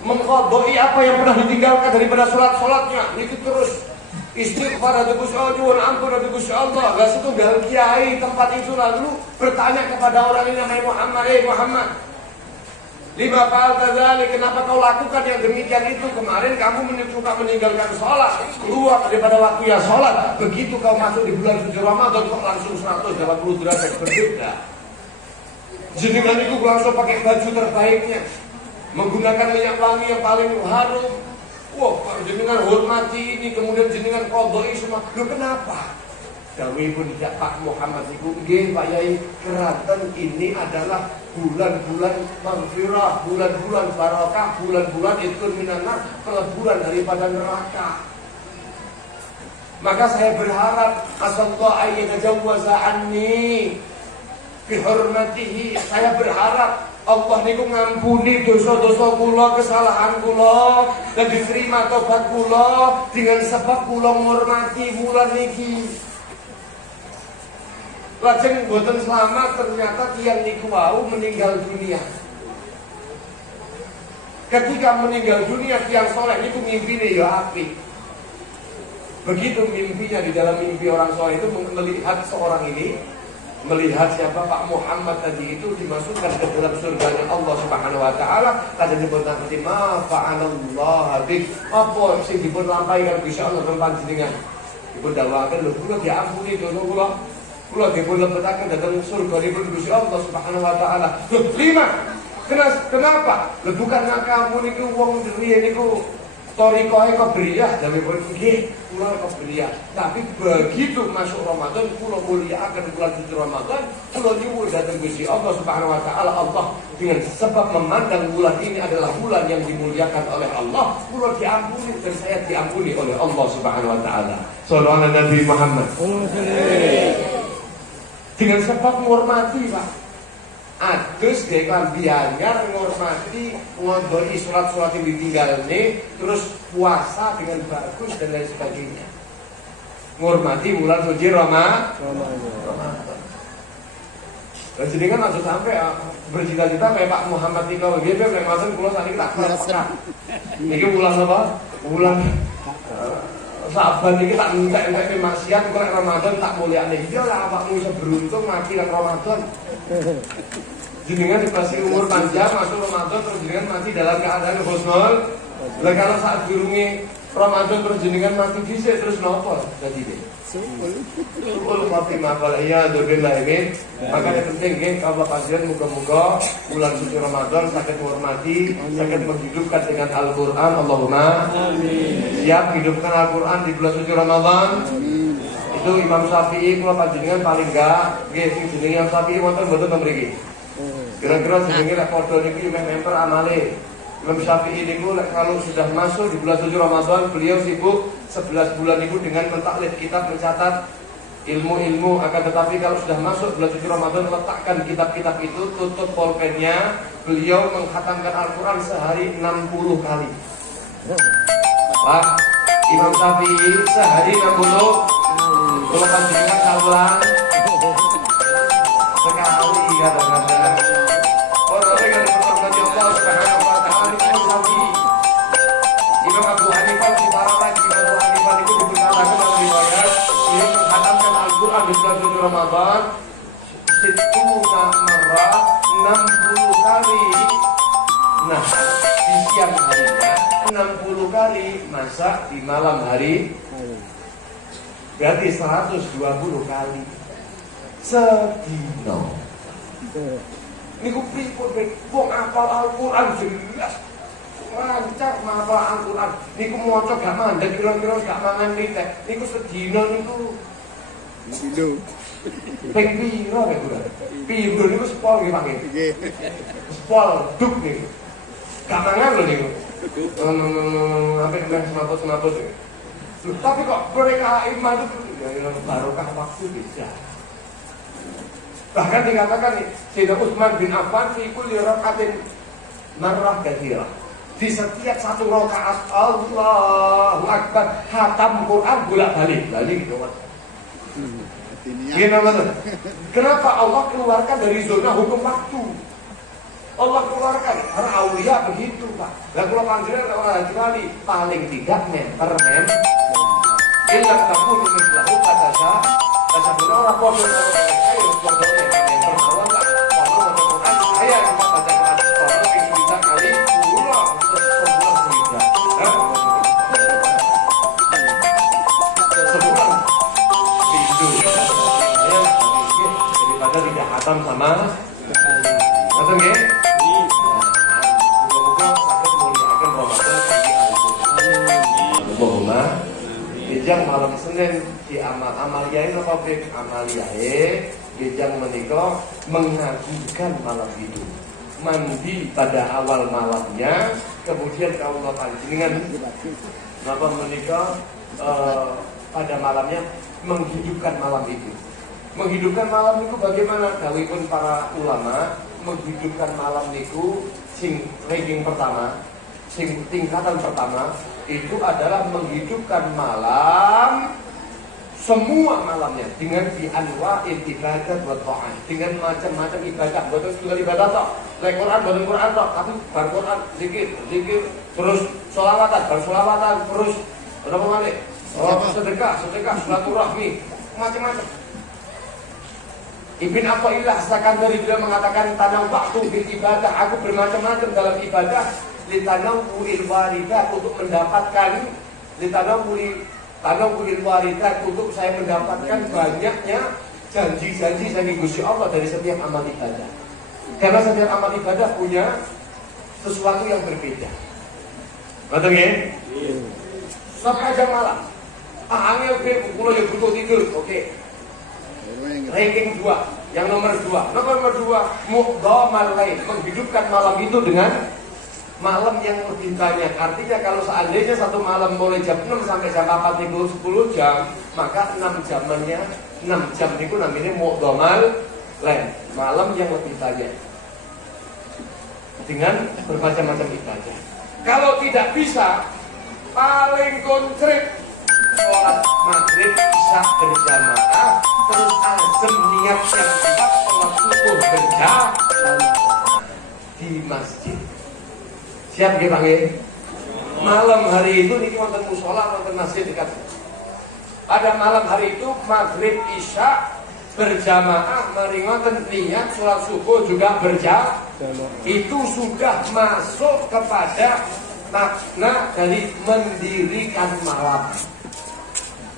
mengqadai apa yang pernah ditinggalkan daripada sholat-sholatnya. Itu terus istighfar ada Gusti Allah, nyuwun ampun ada Gusti Allah. Lah setunggal kiai tempat itu lalu bertanya kepada orang ini namanya Muhammad, Muhammad, lima fa'alta dzalik, kenapa kau lakukan yang demikian itu? Kemarin kamu suka meninggalkan sholat, keluar daripada waktu yang sholat. Begitu kau masuk di bulan suci Ramadan kok langsung 180 derajat berbeda. Jenengan itu langsung pakai baju terbaiknya, menggunakan minyak wangi yang paling harum. Wah, jenengan hormati ini, kemudian jenengan qadai semua. Loh kenapa? Dawuhipun tidak Pak Muhammad iku nggih Pak Yai, keranten ini adalah bulan-bulan maghfirah, bulan-bulan barakah, bulan-bulan itqun minan nar, peleburan daripada neraka. Maka saya berharap asallahu ayyajawwaza anni bihormatihi. Saya berharap Allah niku ngampuni dosa-dosa kula, kesalahan kula, dan diterima tobat kula dengan sebab kula menghormati bulan niki. Lajeng boten selamat ternyata tiyang niku wau meninggal dunia. Ketika meninggal dunia tiyang soleh niku mimpine ya apik. Begitu mimpinya, di dalam mimpi orang soleh itu melihat seorang ini, melihat siapa Pak Muhammad tadi itu dimasukkan ke dalam surganya Allah Subhanahu wa taala. Kadang dipun takti ma fa'alallah bik, apa sing dipun lampaikan Gusti Allah teng panjenengan. Dipun dakwaken lho kula diampuni dosa kula dipun lebetaken dhateng surganipun Gusti Allah Subhanahu wa taala. Lho, 5. Kenapa? Lho bukan kamu niku wong riyen niku Torikohe kebriyah, dawuhipun nggih kula kebriyah. Tapi begitu masuk Ramadan, kula mulyakaken bulan suci Ramadan, kula nyuwun dhateng Gusti Allah Subhanahu wa taala, Allah dengan sebab memandang bulan ini adalah bulan yang dimuliakan oleh Allah, kula diampuni dan saya diampuni oleh Allah Subhanahu wa taala. Shallallahu alaihi Nabi Muhammad. Dengan sebab menghormati, Pak. Adus gaya klambianyar ngormati ngodoni sholat-sholat yang ditinggalnya, terus puasa dengan bagus dan lain sebagainya. Ngormati bulan suci Ramadan. Dan jadi kan langsung sampai bercita-cita kayak Pak Muhammad Tiko gitu, kayak maksud pulau tadi tak pernah. Ini bulan apa? Bulan Saban ini tak minta maksiat, kalau Ramadan tak mulia nih. Dia lah awakmu bisa beruntung mati kan Ramadan. Jenengan dikasih umur panjang masuk Ramadan terus jenengan mati dalam keadaan husnul. Lah kalau saat durunge Ramadan terus jenengan mati dhisik terus nopo dadine? Ul khatimah wal iyadu billahi. Maka yang penting nggih kalau panjenengan muga-muga bulan suci Ramadan saged menghormati, saged menghidupkan dengan Al-Qur'an. Allahumma amin. Siap hidupkan Al-Qur'an di bulan suci Ramadan. Itu Imam Syafi'i kula panjenengan paling enggak nggih sing jenenge Imam Syafi'i wonten mboten mriki. Kira-kira jenenge lek padha niki meh memper amale. Imam Syafi'i ini kalau sudah masuk di bulan 7 Ramadan, beliau sibuk 11 bulan itu dengan mentaklif kitab, mencatat ilmu-ilmu. Akan tetapi kalau sudah masuk bulan 7 Ramadan, letakkan kitab-kitab itu, tutup pulpennya. Beliau menghatamkan Al-Quran sehari 60 kali. Pak, Imam Syafi'i sehari 60. Kalau panjenengan kalah sekali kadang-kadang. Orang yang berkorban Allah Subhanahu wa taala ini Imam Syafi'i. Imam Abu Hanifah diparahkan, Imam Abu Hanifah itu diberkatakan dalam riwayat beliau menghatamkan Al-Quran di bulan 7 Ramadan situna marrah 60 kali. Nah, di siang harinya 60 kali, masa di malam hari berarti 120 kali sedino. Niku pripun wong apal Al-Quran jelas lancar hafal Al-Quran. Niku maca gak mandek, kira-kira gak mangan teh. Niku sedina niku ping piro nek ora? Piro niku sepol nggih Pak nggih. Sepol duk niku. Gak mangan lho niku. Sampai semaput. Tapi kok mereka iman itu barokah waktu bisa. Bahkan dikatakan nih, Sayyidina Utsman bin Affan fi kulli rakaatin marrah katsirah. Di setiap satu rakaat Allahu Akbar khatam Quran bolak-balik. Gitu Mas. Gimana? Kenapa Allah keluarkan dari zona hukum waktu? Allah keluarkan karena aulia begitu Pak. Lah kalau panjenengan orang kecuali paling tidak member illa takun mislahu katasa benar orang podo ayo podonya member mawon lah podo maca Quran saya bisa baca Quran podo ping bisa kali ulang sebulan sebulan pintu saya daripada tidak khatam sama betul nggih. Gejang malam Senin di amaliyah apa pek amaliyah gejang menikah mengagungkan malam itu mandi pada awal malamnya kemudian kaulah panjenengan apa menikah pada malamnya menghidupkan malam itu bagaimana dawuhipun para ulama menghidupkan malam itu sing ranking pertama sing tingkatan pertama itu adalah menghidupkan malam semua malamnya dengan bi'anwa'il ibadat wa ta'at dengan macam-macam ibadah bukan juga ibadah toh Quran toh tapi bar Quran zikir terus sholawatan terus berapa kali sedekah silaturahmi macam-macam. Ibn Athaillah Sakandari beliau mengatakan tanam waktu bil ibadah, aku bermacam-macam dalam ibadah litanawu'il waridat untuk mendapatkan litanawu'il waridat untuk saya mendapatkan banyaknya janji-janji dari Gusti Allah dari setiap amal ibadah. Karena setiap amal ibadah punya sesuatu yang berbeda. Betul ya? Sampai jam malam. Angel ke kula yo butuh tidur, oke. Ranking 2, yang nomor 2. Nomor 2, muqdhamal lail, menghidupkan malam itu dengan malam yang lebih banyak. Artinya kalau seandainya satu malam mulai jam 6 sampai jam 4 itu 10 jam, maka 6 jam itu namanya muqdhamal lail, malam yang lebih banyak dengan bermacam-macam ibadah. Kalau tidak bisa, paling konkret sholat maghrib isya berjamaah, terus azam niat yang kuat sholat subuh berjamaah di masjid. Siap nggih Pak nggih? Malam hari itu niki wonten mushola wonten masjid dekat. Pada malam hari itu maghrib isya berjamaah mari ngoten niat sholat subuh juga berjamaah. Itu sudah masuk kepada makna dari mendirikan malam.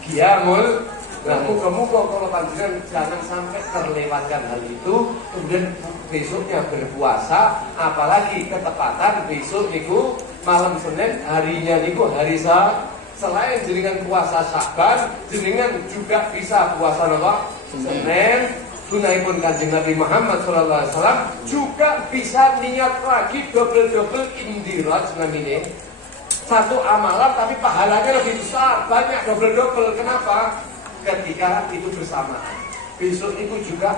Qiyamul. Nah, muka-muka kalau panjenengan jangan sampai terlewatkan hal itu, kemudian besoknya berpuasa, apalagi ketepatan besok niku malam Senin, harinya niku hari selain jenengan puasa Sya'ban, jenengan juga bisa puasa apa? Senin, sunahipun Kanjeng Nabi Muhammad SAW juga bisa niat lagi double indiraj namanya. Satu amalan tapi pahalanya lebih besar, banyak double. Kenapa? Ketika itu bersamaan. Besok itu juga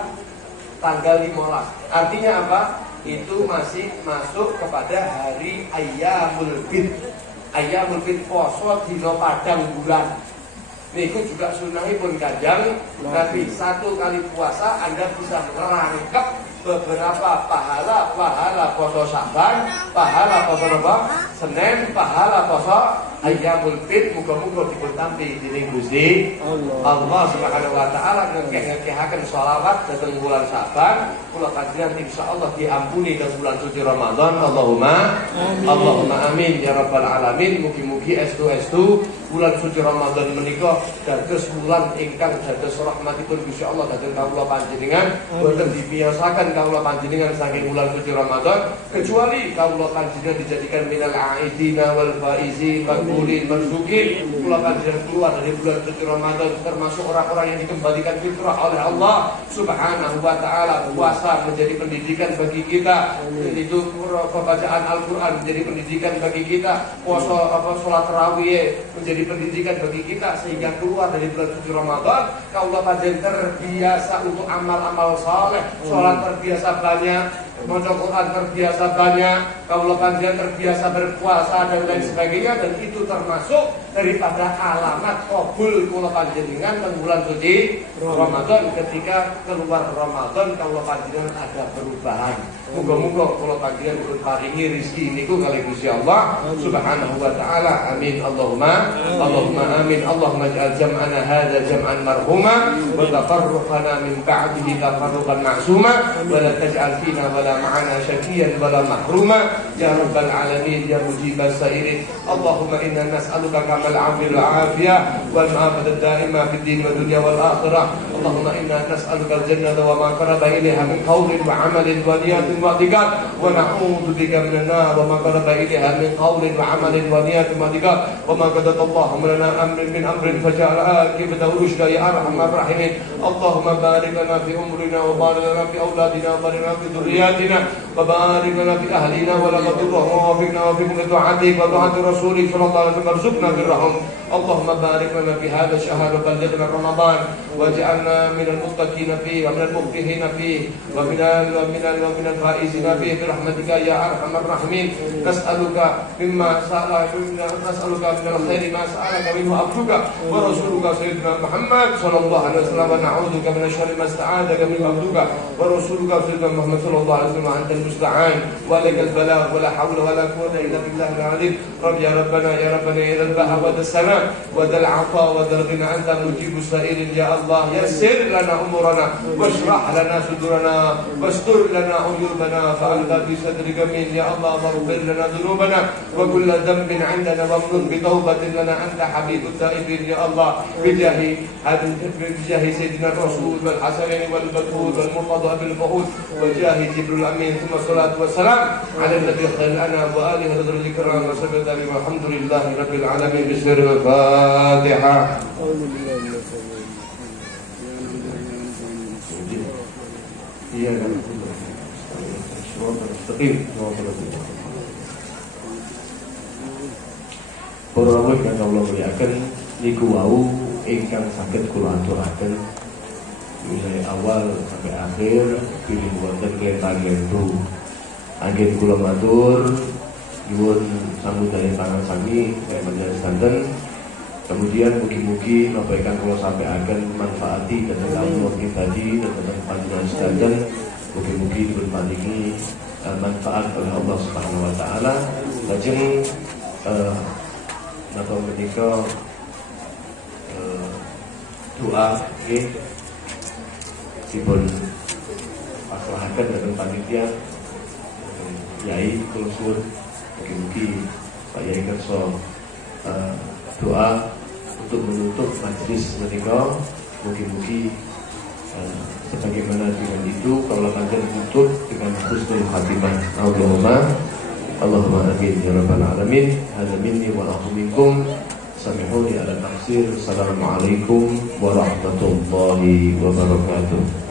tanggal 15. Artinya apa? Itu masih masuk kepada hari Ayyamul Bid. Ayyamul Bid poso dina padang bulan. Niku juga sunahipun Kanjeng Nabi, satu kali puasa Anda bisa merangkap beberapa pahala poso Sa'ban, pahala poso Senin, pahala poso Ayyamul Bid. Muga-muga dipun tampi dening Gusti Allah Subhanahu wa taala ngekeh-ngekehaken sholawat dhateng bulan Sa'ban. Kula panjenengan insyaallah diampuni dalam bulan suci Ramadan. Allahumma amin ya rabbal alamin. Mugi-mugi estu bulan suci Ramadan menika dados bulan ingkang dados rahmatipun Gusti Allah dhateng kawula panjenengan. Boten dibiasakan kawula panjenengan saking bulan suci Ramadan, kecuali kawula panjenengan dijadikan minal aidina wal faizin maqbulin marzuqin. Kula panjenengan keluar dari bulan suci Ramadan termasuk orang-orang yang dikembalikan fitrah oleh Allah Subhanahu wa taala. Puasa menjadi pendidikan bagi kita, itu pembacaan Al-Qur'an menjadi pendidikan bagi kita, salat tarawih menjadi pendidikan bagi kita, sehingga keluar dari bulan suci Ramadan kaulah panjenengan terbiasa untuk amal-amal saleh, salat terbiasa banyak, maca Quran terbiasa banyak, kaulah panjenengan terbiasa berpuasa dan lain sebagainya, dan itu termasuk daripada alamat qabul kula panjenengan di bulan suci Ramadan. Ketika keluar Ramadan kaulah panjenengan ada perubahan. Muga-muga kula panjenengan dipun paringi rezeki niku kali Gusti Allah Subhanahu wa taala. Amin Allahumma amin. Allahumma ij'al jam'ana hadza jam'an marhuma wa tafarruqana min ba'dihi tafarruqan ma'suma wa la taj'al fina wa la ma'ana syaqiyan wa la mahruma ya rabbal alamin ya mujibas sa'irin. Allahumma inna nas'aluka kamal 'afil 'afiyah wal ma'afat ad-da'imah fid din wa dunya wal akhirah. Allahumma inna nas'aluka al-jannata wa ma qaraba ilayha min qawlin wa 'amalin wa niyatin واعتقاد ونعوذ بك من النار وما قرب إليها من قول وعمل ونية واعتقاد وما قدر اللهم لنا من أمر فجعل عاقبته رشدا يا أرحم الراحمين. اللهم بارك لنا في أمرنا وبارك لنا في أولادنا وبارك لنا في ذرياتنا وبارك لنا في أهلنا ولا تضرهم ووفقنا وفقنا طاعتك وطاعة رسولك صلى الله عليه وسلم وارزقنا برهم. اللهم بارك لنا في هذا الشهر وبلغنا رمضان واجعلنا من المتقين فيه ومن المفلحين فيه ومن الفائزين فيه برحمتك يا ارحم الراحمين. نسألك من الخير ما سألك منه عبدك ورسولك سيدنا محمد صلى الله عليه وسلم ونعوذك من الشر ما استعاذك منه عبدك ورسولك سيدنا محمد صلى الله عليه وسلم. وأنت المستعان ولك البلاغ ولا حول ولا قوة إلا بالله العظيم. رب يا ربنا إلى البحر وذا السماء وذا العطاء وذا الغنى أنت مجيب السائلين يا الله. يسر لنا أمورنا واشرح لنا صدورنا واستر لنا عيوبنا فأنت في صدرك من يا الله. واغفر لنا ذنوبنا وكل ذنب عندنا وامن بتوبة لنا أنت حبيب التائبين يا الله. بجاه سيدنا الرسول والحسنين والبتول والمرتضى بالفهود وجاه جبريل الأمين ثم الصلاة والسلام على النبي خير الأنام وآله وصحبه الكرام وسلم. والحمد لله رب العالمين. بسر الفاتحة. Iya kan? Para rawuh kang kula mulyakaken niku wau ingkang saged kula aturaken mulai awal sampai akhir pilih wonten klenta-klentu. Anggen kula matur nyuwun samudaya pangan sami saya panjenengan. Kemudian mugi-mugi napa ingkang kula sampaikan manfaati dhateng kawula pribadi dan dhateng panjenengan sedanten. Mugi-mugi diparingi manfaat oleh Allah Subhanahu wa taala. Lajeng napa menika doa nggih dipun pasrahaken dhateng panitia Yai kula suwun mugi-mugi Pak Yai kersa doa untuk menutup majelis menika. Mugi-mugi sebagaimana dengan itu kalau panjenengan tutup dengan husnul khatimah. Allahumma amin ya rabbal alamin. Hadza minni wa lakum minkum. Samihuni ala tafsir. Assalamualaikum warahmatullahi wabarakatuh.